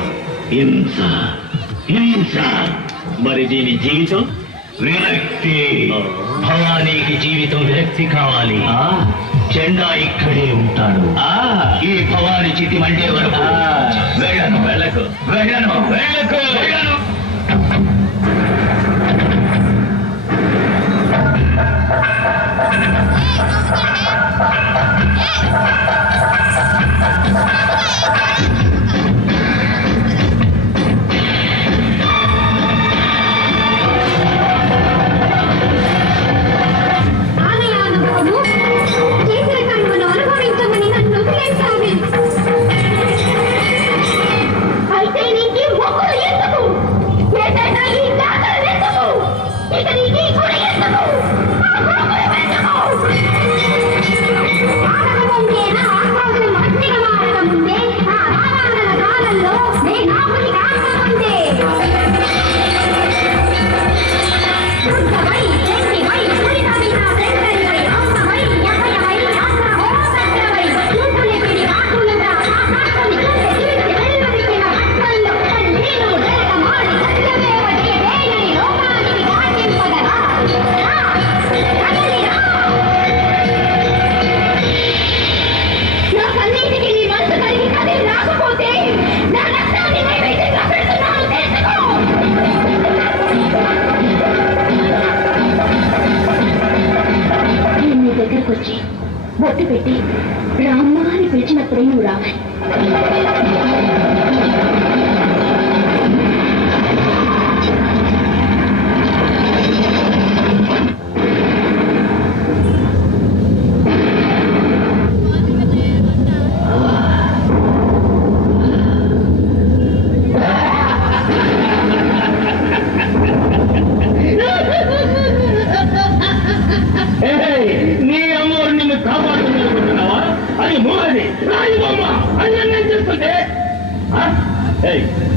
హింస. హింస. మరి దీని జీవితం విరక్తి. భవానీకి జీవితం విరక్తి కావాలి. చెండా ఇక్కడే ఉంటాడు. ఈ భవాని చితి మండే వరకు వెళ్ళను. వెళ్ళకు వెళ్ళను వెళ్ళకు వెళ్ళను. వచ్చి బొట్టు పెట్టి రామ్మ అని పిలిచినప్పుడే నువ్వు రావాలి.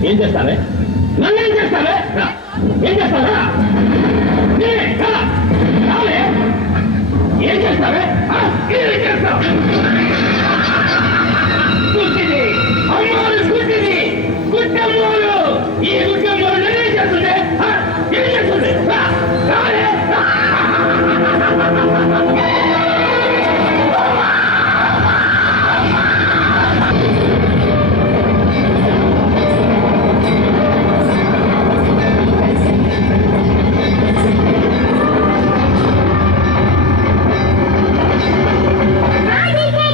ఏం చేస్తావే? నన్నేం చేస్తావే? ఏం చేస్తావా? ఏం చేస్తావే? ఏం చేస్తావు? గుడ్డిది అమ్మోరు, గుడ్డిది గుడ్డమ్మోరు. ఈ గుడ్డమ్మోరు నన్నేం చేస్తుంది? ఏం చేస్తుంది? రాజీ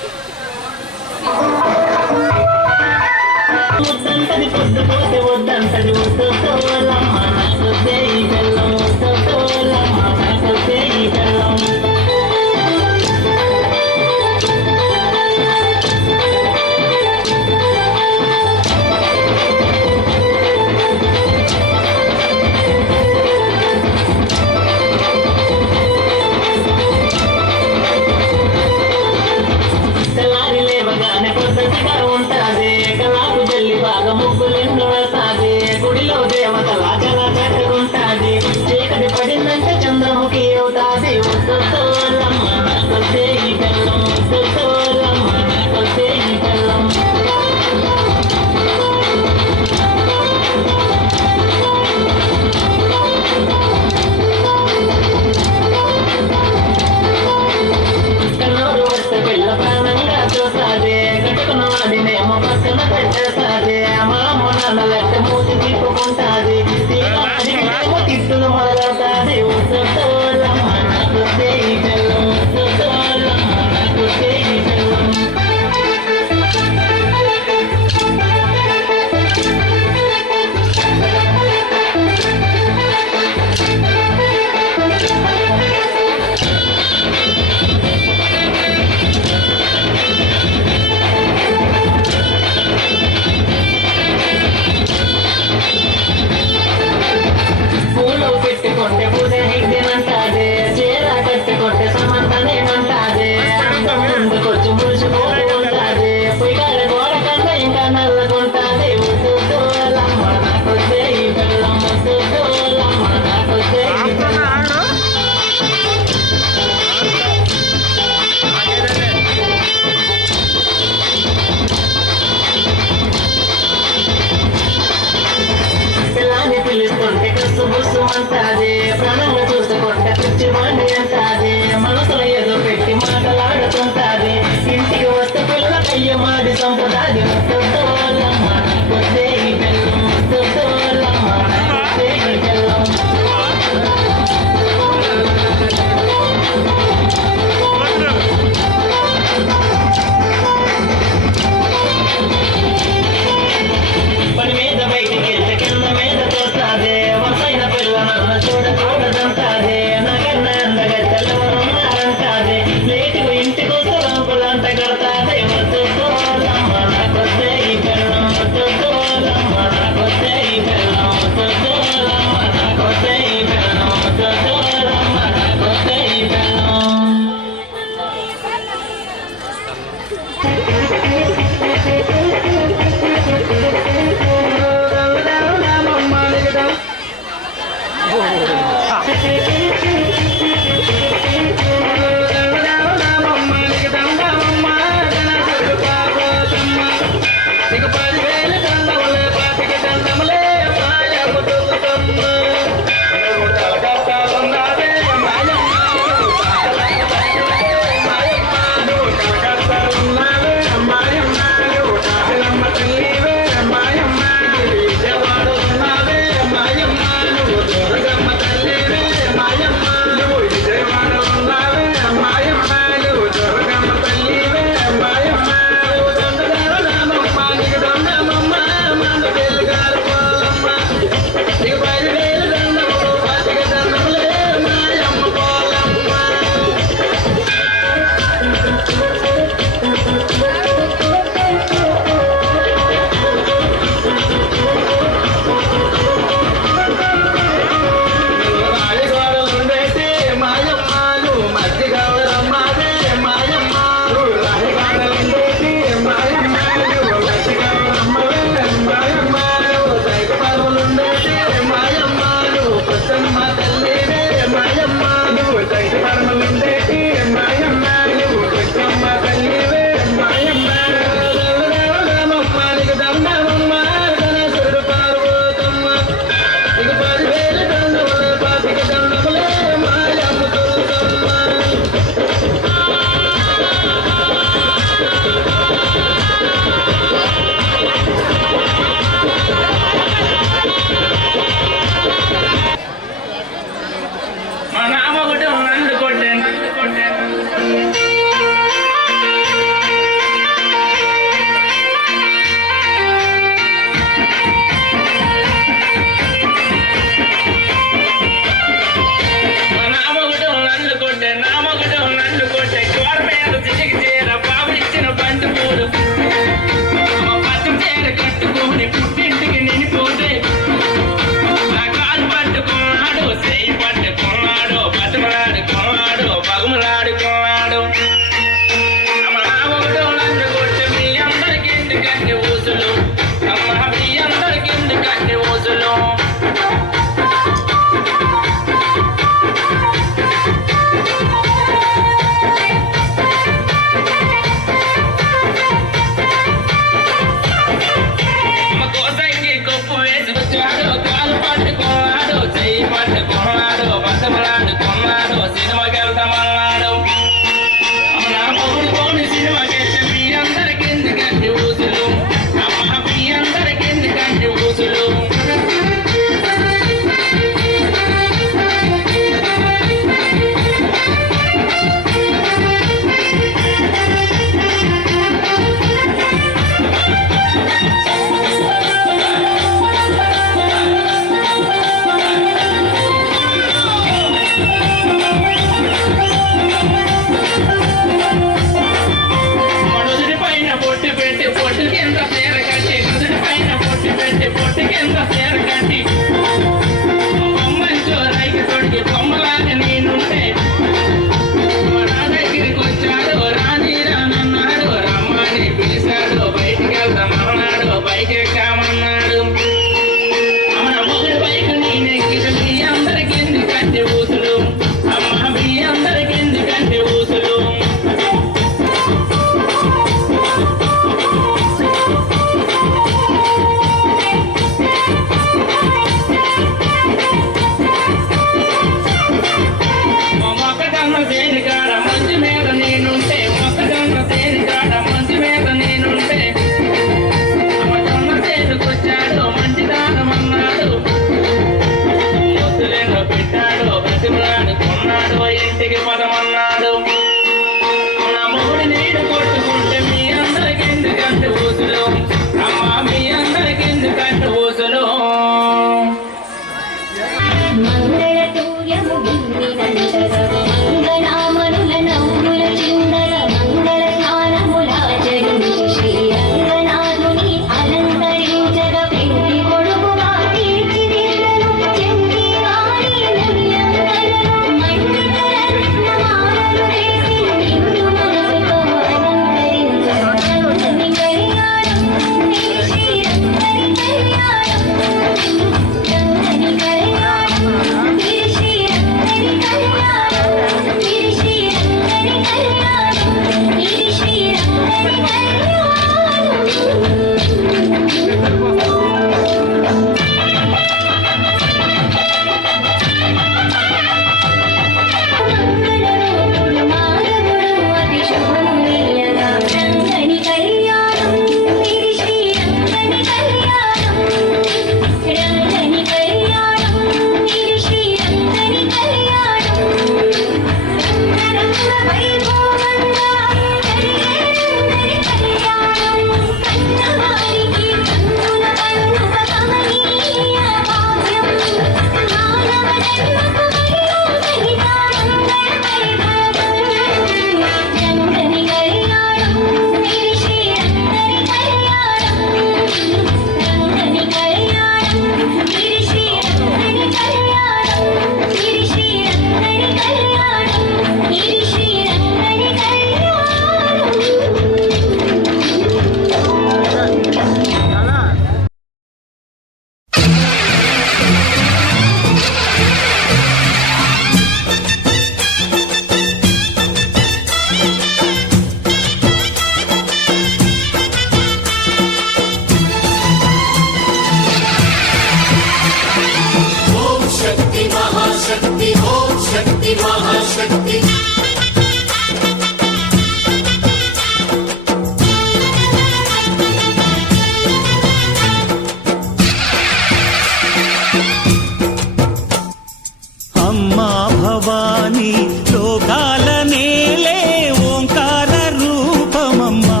అమ్మా భవానీ లోకాల నేలే ఓంకార రూపమమ్మా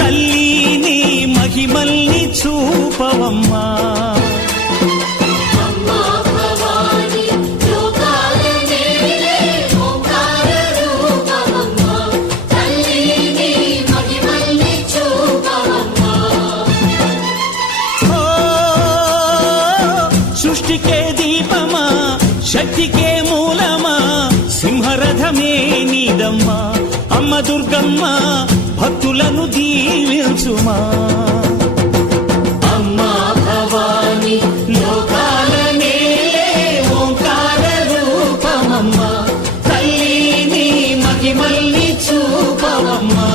తల్లి నీ మహిమల్ని చూపవమ్మా సృష్టికే దీపమా శక్తికే మూలమా సింహరథమే నీదమ్మా అమ్మ దుర్గమ్మ భక్తులను దీవించుమా అమ్మా భవానీ లోకాల నేలే ఓంకార రూపమమ్మా తల్లి నీ మహిమల్ని చూపవమ్మా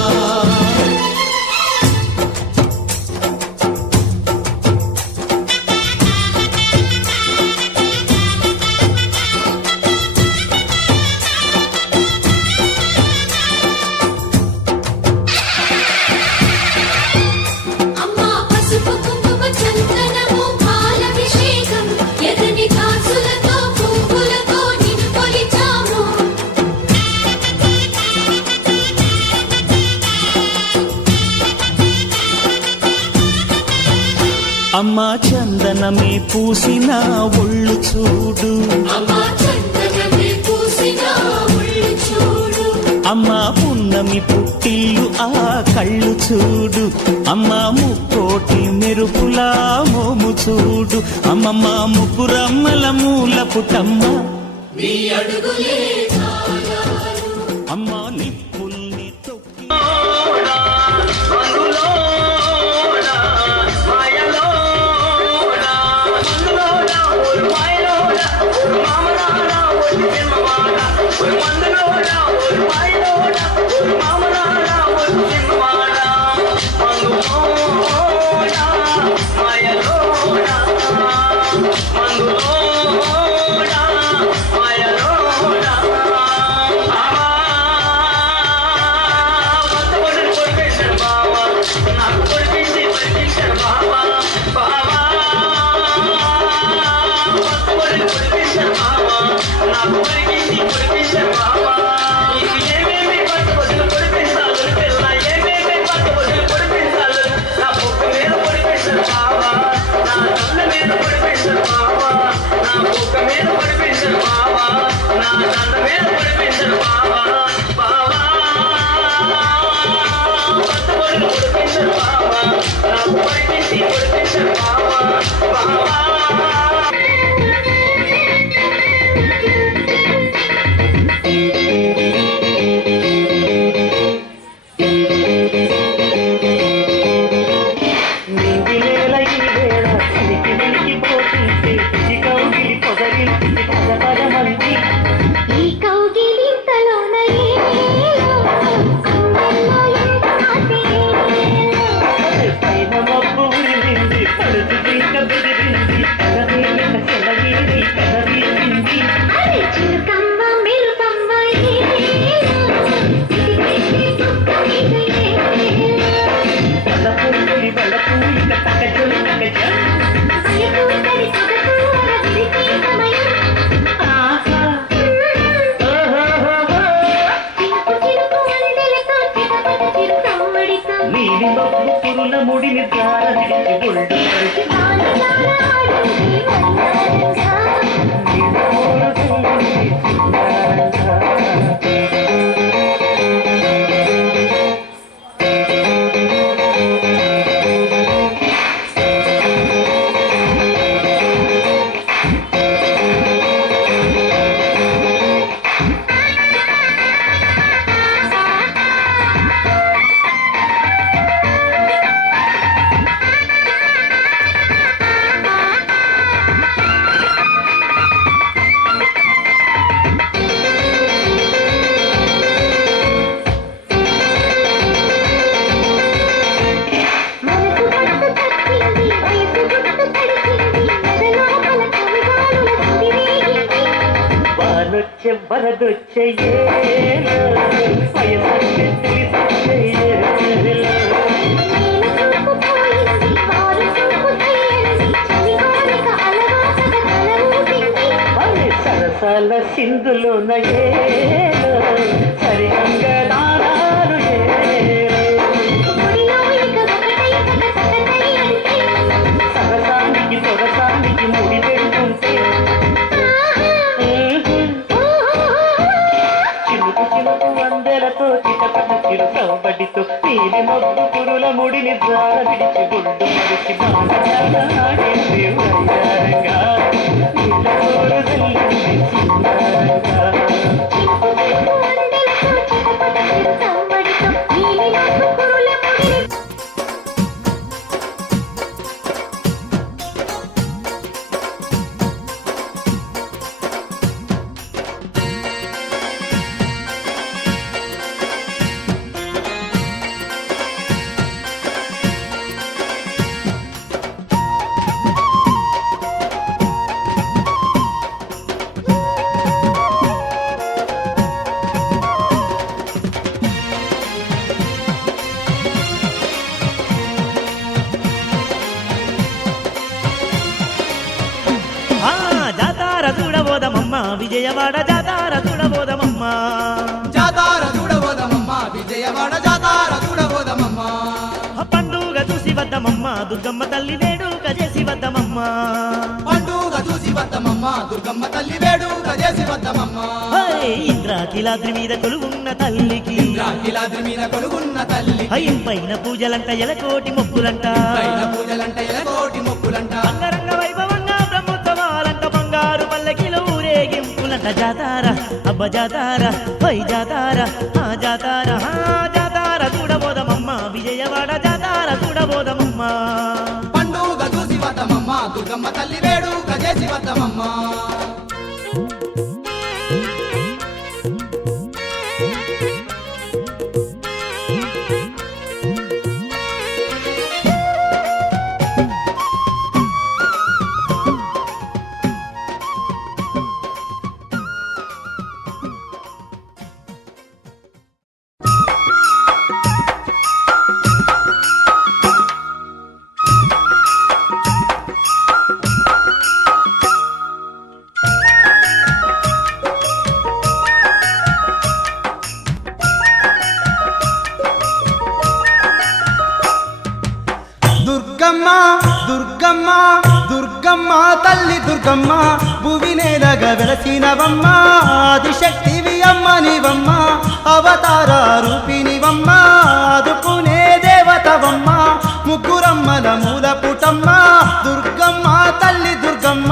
అమ్మా చందనమే పూసిన ఒళ్ళు చూడు అమ్మా పున్నమి పుట్టిల్లు ఆ కళ్ళు చూడు అమ్మా ముక్కోటి మెరుపులా మోము చూడు అమ్మమ్మ ముగ్గురమ్మల మూల పుటమ్మ అమ్మా నిప్పుల్ని తొక్కి వరదొచ్చే వరదొచ్చే వయసంటే తెలిసొచ్చే సరసాల సింధులోన సరిగంగా దారాలు సరసానికి సొరసానికి ముడి పెడుతుంటే చినుకు చినుకు వందెలతో చిటపట చిరు సౌబడితో నీలి మొగ్గు పురుల ముడిని జార విడిచి గుడ్డు మరిచి బాణాడింది వయ్యారంగా నీలకోరు జల్లింది సింగారంగా విజయవాడ జాతార చూడబోదమమ్మ జాతార చూడబోదమమ్మ విజయవాడ జాతార చూడబోదమమ్మ పండుగ చూసి వద్దమమ్మ దుర్గమ్మ తల్లి వేడుక చేసి వద్దమమ్మ పండుగ చూసి వద్దమమ్మ దుర్గమ్మ తల్లి వేడుక చేసి వద్దమమ్మ ఇంద్రాకిలాద్రి మీద కొలువున్న తల్లికి ఇంద్రాకిలాద్రి మీద కొలువున్న తల్లి పైన పూజలంట ఎలకోటి మొక్కులంట పైన పూజలంట ఎలకోటి మొక్కులంట అంగరంగ వైభవంగా బ్రహ్మోత్సవాలంట బంగారు పల్లకిలో ఊరేగింపులంట జాతార అబ్బ జాతార పై జాతార ఆ జాతార జాతార చూడబోదమమ్మ విజయవాడ జాతార చూడబోదమమ్మ పండుగ చూసి వద్దమమ్మ దుర్గమ్మ తల్లి వేడుక చేసి వద్దమమ్మ దుర్గమ్మ దుర్గమ్మ దుర్గమ్మ తల్లి దుర్గమ్మ భువి నేలగా వెలసినవమ్మ ఆదిశక్తివి అమ్మ నీవమ్మ అవతార రూపినివమ్మ ఆదుకునే దేవతవమ్మ ముగ్గురమ్మల మూల పుటమ్మ దుర్గమ్మ తల్లి దుర్గమ్మ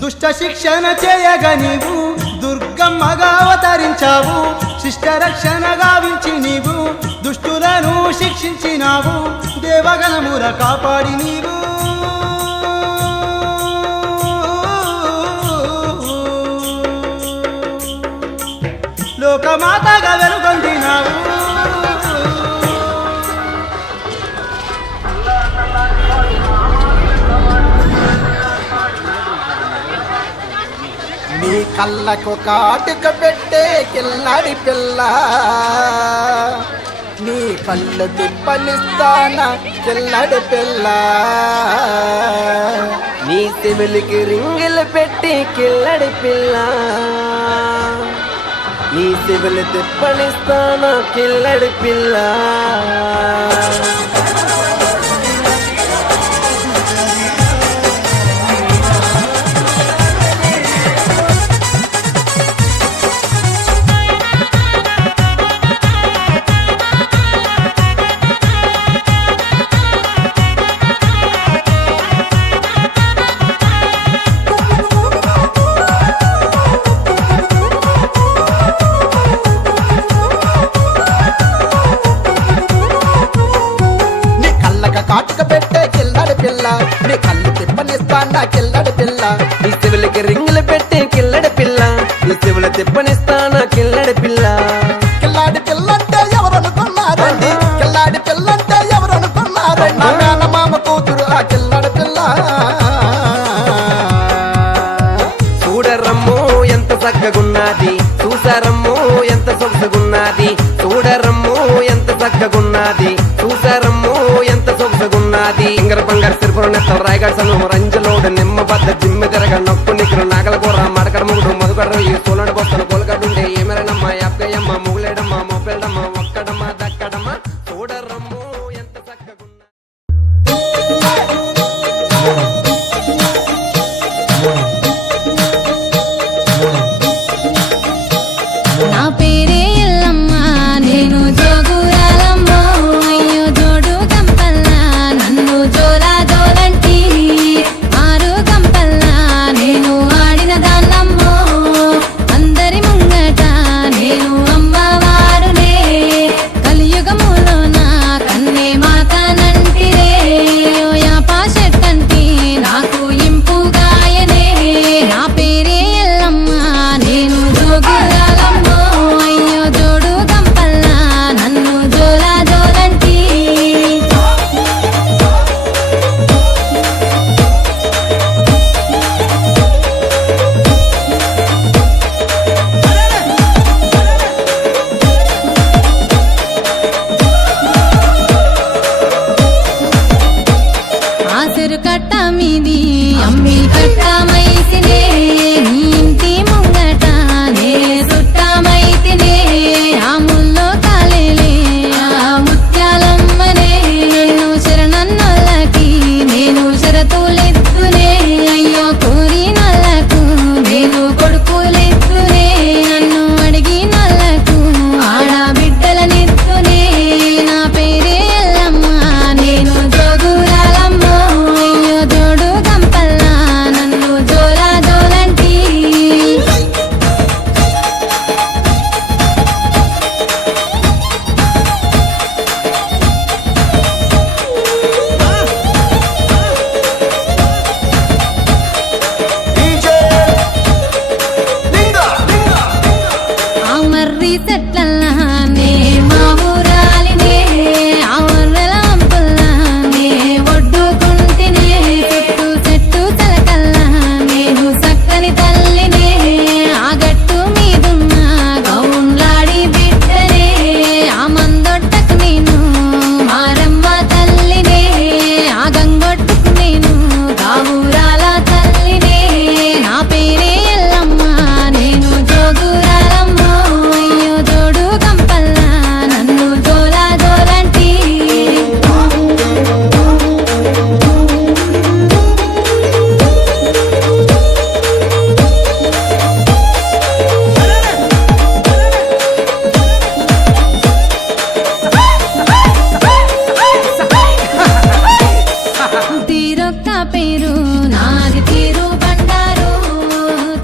దుష్ట శిక్షణ చేయగా నీవు దుర్గమ్మగా అవతరించావు శిష్ట రక్షణ గావించి నీవు దుష్టులను శిక్షించినావు దేవగణముల కాపాడి నీవు లోకమాతగా వెలుగొందినావు నీ కళ్ళకు కాటుక పెట్టే కిల్లాడి పిల్ల నీ కళ్ళు తిప్పనిస్తాన కిల్లాడి పిల్ల నీ సిమిలికి రింగిలు పెట్టి కిల్లడి పిల్ల నీ సిమిలి తిప్పనిస్తాన కిల్లడి పిల్ల కిల్లడి పిల్ల ఈ చెవులకి రింగులు పెట్టి కిల్లడి పిల్ల ఈ చెవుల తిప్పనిస్తానా కిల్లడి పిల్ల కిల్లాడి పిల్లంటే ఎవరనుకున్నారండి కిల్లాడి పిల్లంటే ఎవరనుకున్నారండి నా మేనమామ కూతురు ఆ కిల్లడి పిల్ల చూడరమ్ము ఎంత చక్కగున్నది చూసారమ్ము ఎంత సొగసుగున్నది చూడరమ్ము ఎంత చక్కగున్నది చూసారమ్ము ఎంత సొగసుగున్నది ఇంగర బంగారు సిరిపురం నెత్తలు రాయగడ సను రంజలోడు నిమ్మ బద్ద జిమ్మ తిరగ నొక్కు నిక్కురు నాగల కూర మడకడ ముగుడు మధుకడ ఈ సోలడు బొత్తను కొలగడుండే ఏమరనమ్మ యాప్గయ్యమ్మ ముగులేడమ్మ మొప్పెడమ్మ ఒక్కడమ్మ దక్కడమ్మ చూడరమ్ము ఎంత చక్కగున్నది నా పేరే ఎల్లమ్మ నేను జోగురాలమ్మ అయ్యో జోడు గంపల్లా నన్ను జోలా జోలంటి ఆరు గంపల్లా నేను ఆడిన దాన్నమ్మో అందరి ముంగట నేను అమ్మవారునే కలియుగములో నా కన్నే మాతానంటిరే యాపా చెట్టంటి నాకు ఇంపుగాయనే నా పేరే ఎల్లమ్మ నేను జోగురాలమ్మ అయ్యో జోడు గంపల్లా నన్ను జోలా జోలంటి ఆసరు కట్ట మీది అమ్మి కట్ట మైసినే నీ ఇంటి ముంగట నే సుట్టమైతినే ఆ ముల్లో కాలేలే ఆ ముత్యాలమ్మనే నన్ను శరణన్నోళ్ళకి నేను షరతులెత్తునే అయ్యో కోరినోళ్ళకు నేను కొడుకులెత్తునే నన్ను అడిగినోళ్ళకు ఆడబిడ్డలనెత్తునే నా పేరే ఎల్లమ్మ నేను జోగురాలమ్మ అయ్యో జోడు గంపల్లా నన్ను జోలా జోలంటి ఆ మర్రి చెట్లల్లా నే మా ఊరాలినే ఆ వర్రల అంపుల్లా నే ఒడ్డుకుంటినే చెట్టు చెట్టు చలకల్లా నేను చక్కని తల్లినే ఆ గట్టు మీదున్న గౌన్లాడి బిడ్డనే ఆ మందొట్టకు నేను మారమ్మ తల్లినే ఆ గంగొట్టుకు నేను గావురాల తల్లినే నా పేరే ఎల్లమ్మ నేను జోగురాలమ్మ అయ్యో జోడు గంపల్లా నన్ను జోలా జోలంటి తీరొక్క పేరు నాది తీరు బండారు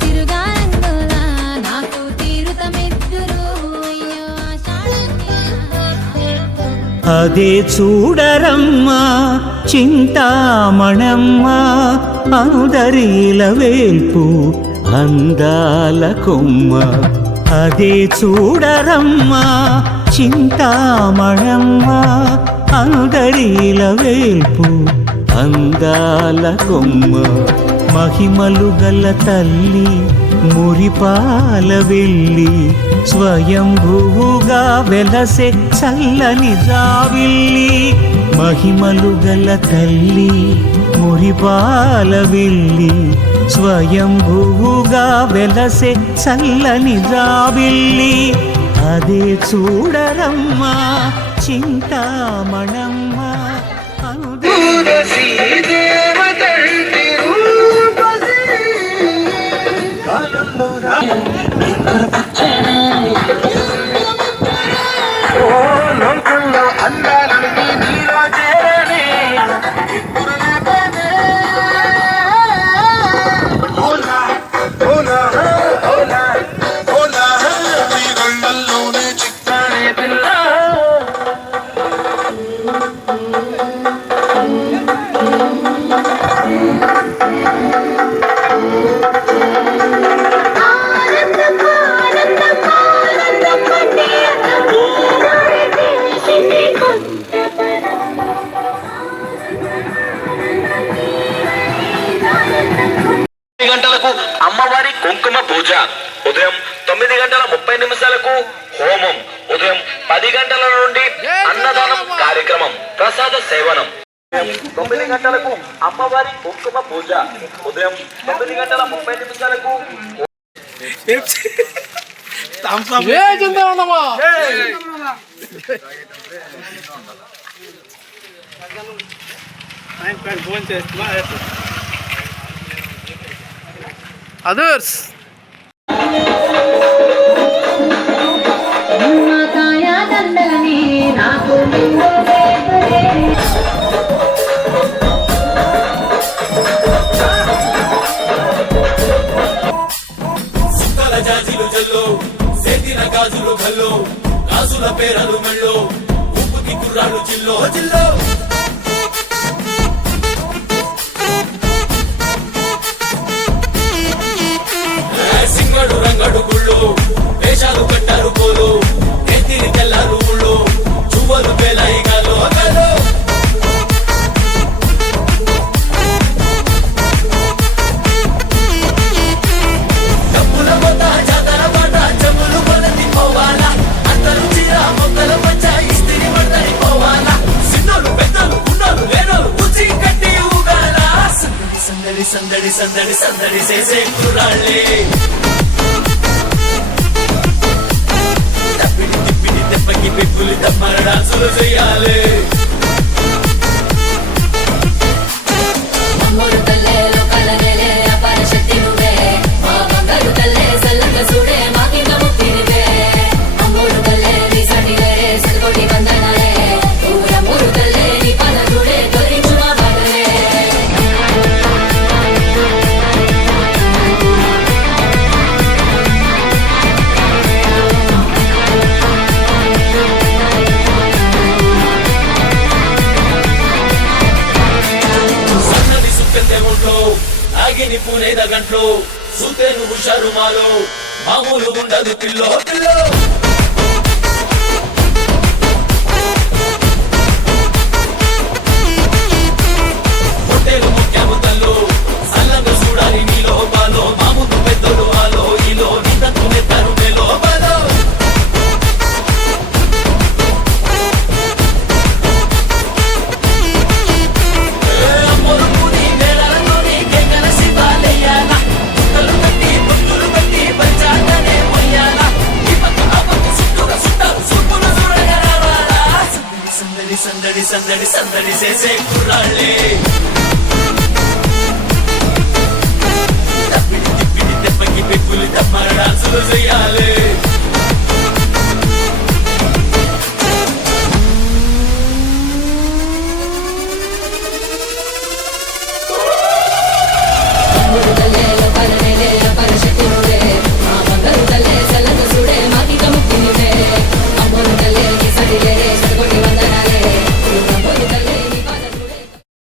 తిరుగారంగులా నాకు తీరుతమెద్దురు అయ్యో అదే చూడరమ్మా చింతామణమ్మా అందరిల వేల్పు అందాల కొమ్మ అదే చూడరమ్మా చింతామణమ్మా అందరిల వేల్పు అందాల కొమ్మ మహిమలు గల తల్లి మురిపాల వెళ్ళి స్వయంభువుగా వెలసే చల్లని జావిల్లి మహిమలు గల తల్లి మురిపాల వెళ్ళి స్వయంభువుగా వెలసే చల్లని జావిల్లి అదే చూడరమ్మా చింతామణమ్మా పిల్ల పూజ ఉదయం 9:30 హోమం ఉదయం 10 నుండి అన్నదానం కార్యక్రమం ప్రసాద సేవనం 9 అమ్మవారి కుంకుమ పూజ ఉదయం 9:30 అదర్స్ సుక్కల జాజీలు జల్లో సేతిన గాజులు గల్లో గాజుల పేరలు మెళ్ళో ఉప్పుకి కుర్రాడు జిల్లో జిల్లో సింగడు రంగడు గుళ్ళు వేషాలు కట్టారు పోలు ఎత్తిని తెల్లారు ఊళ్ళు చువ్వలు పేలాయి గాలో గాలో డబ్బుల మొత్త జాతర పాట చెప్పులు కొలది పోవాలా అందరూ చీర మొక్కల మధ్య ఇస్తిరి పడతాయి పోవాలా సిన్నోళ్ళు పెద్దలు ఉన్నోళ్ళు లేనోళ్ళు ఉచి కట్టి ఊగాల సందడి సందడి సందడి సందడి చేసే కుర్రాళ్ళే తప్పిడి తిప్పిడి దెబ్బకి పెక్కులు దమ్మర డాన్సులు చెయ్యాలి ఆగిని పూనేద గంట్లో సూతేను హుషారు మాలో మామూలు ఉండదు పిల్లో పిల్లో హోటేలు ముఖ్యము తల్లు సల్లంగా చూడాలి నీలో బాలో మామూలు పెద్దలు ఆలో ఈలో నిందకు నెత్తారు మేలో బాలో సందడి సందడి సందడి చేసే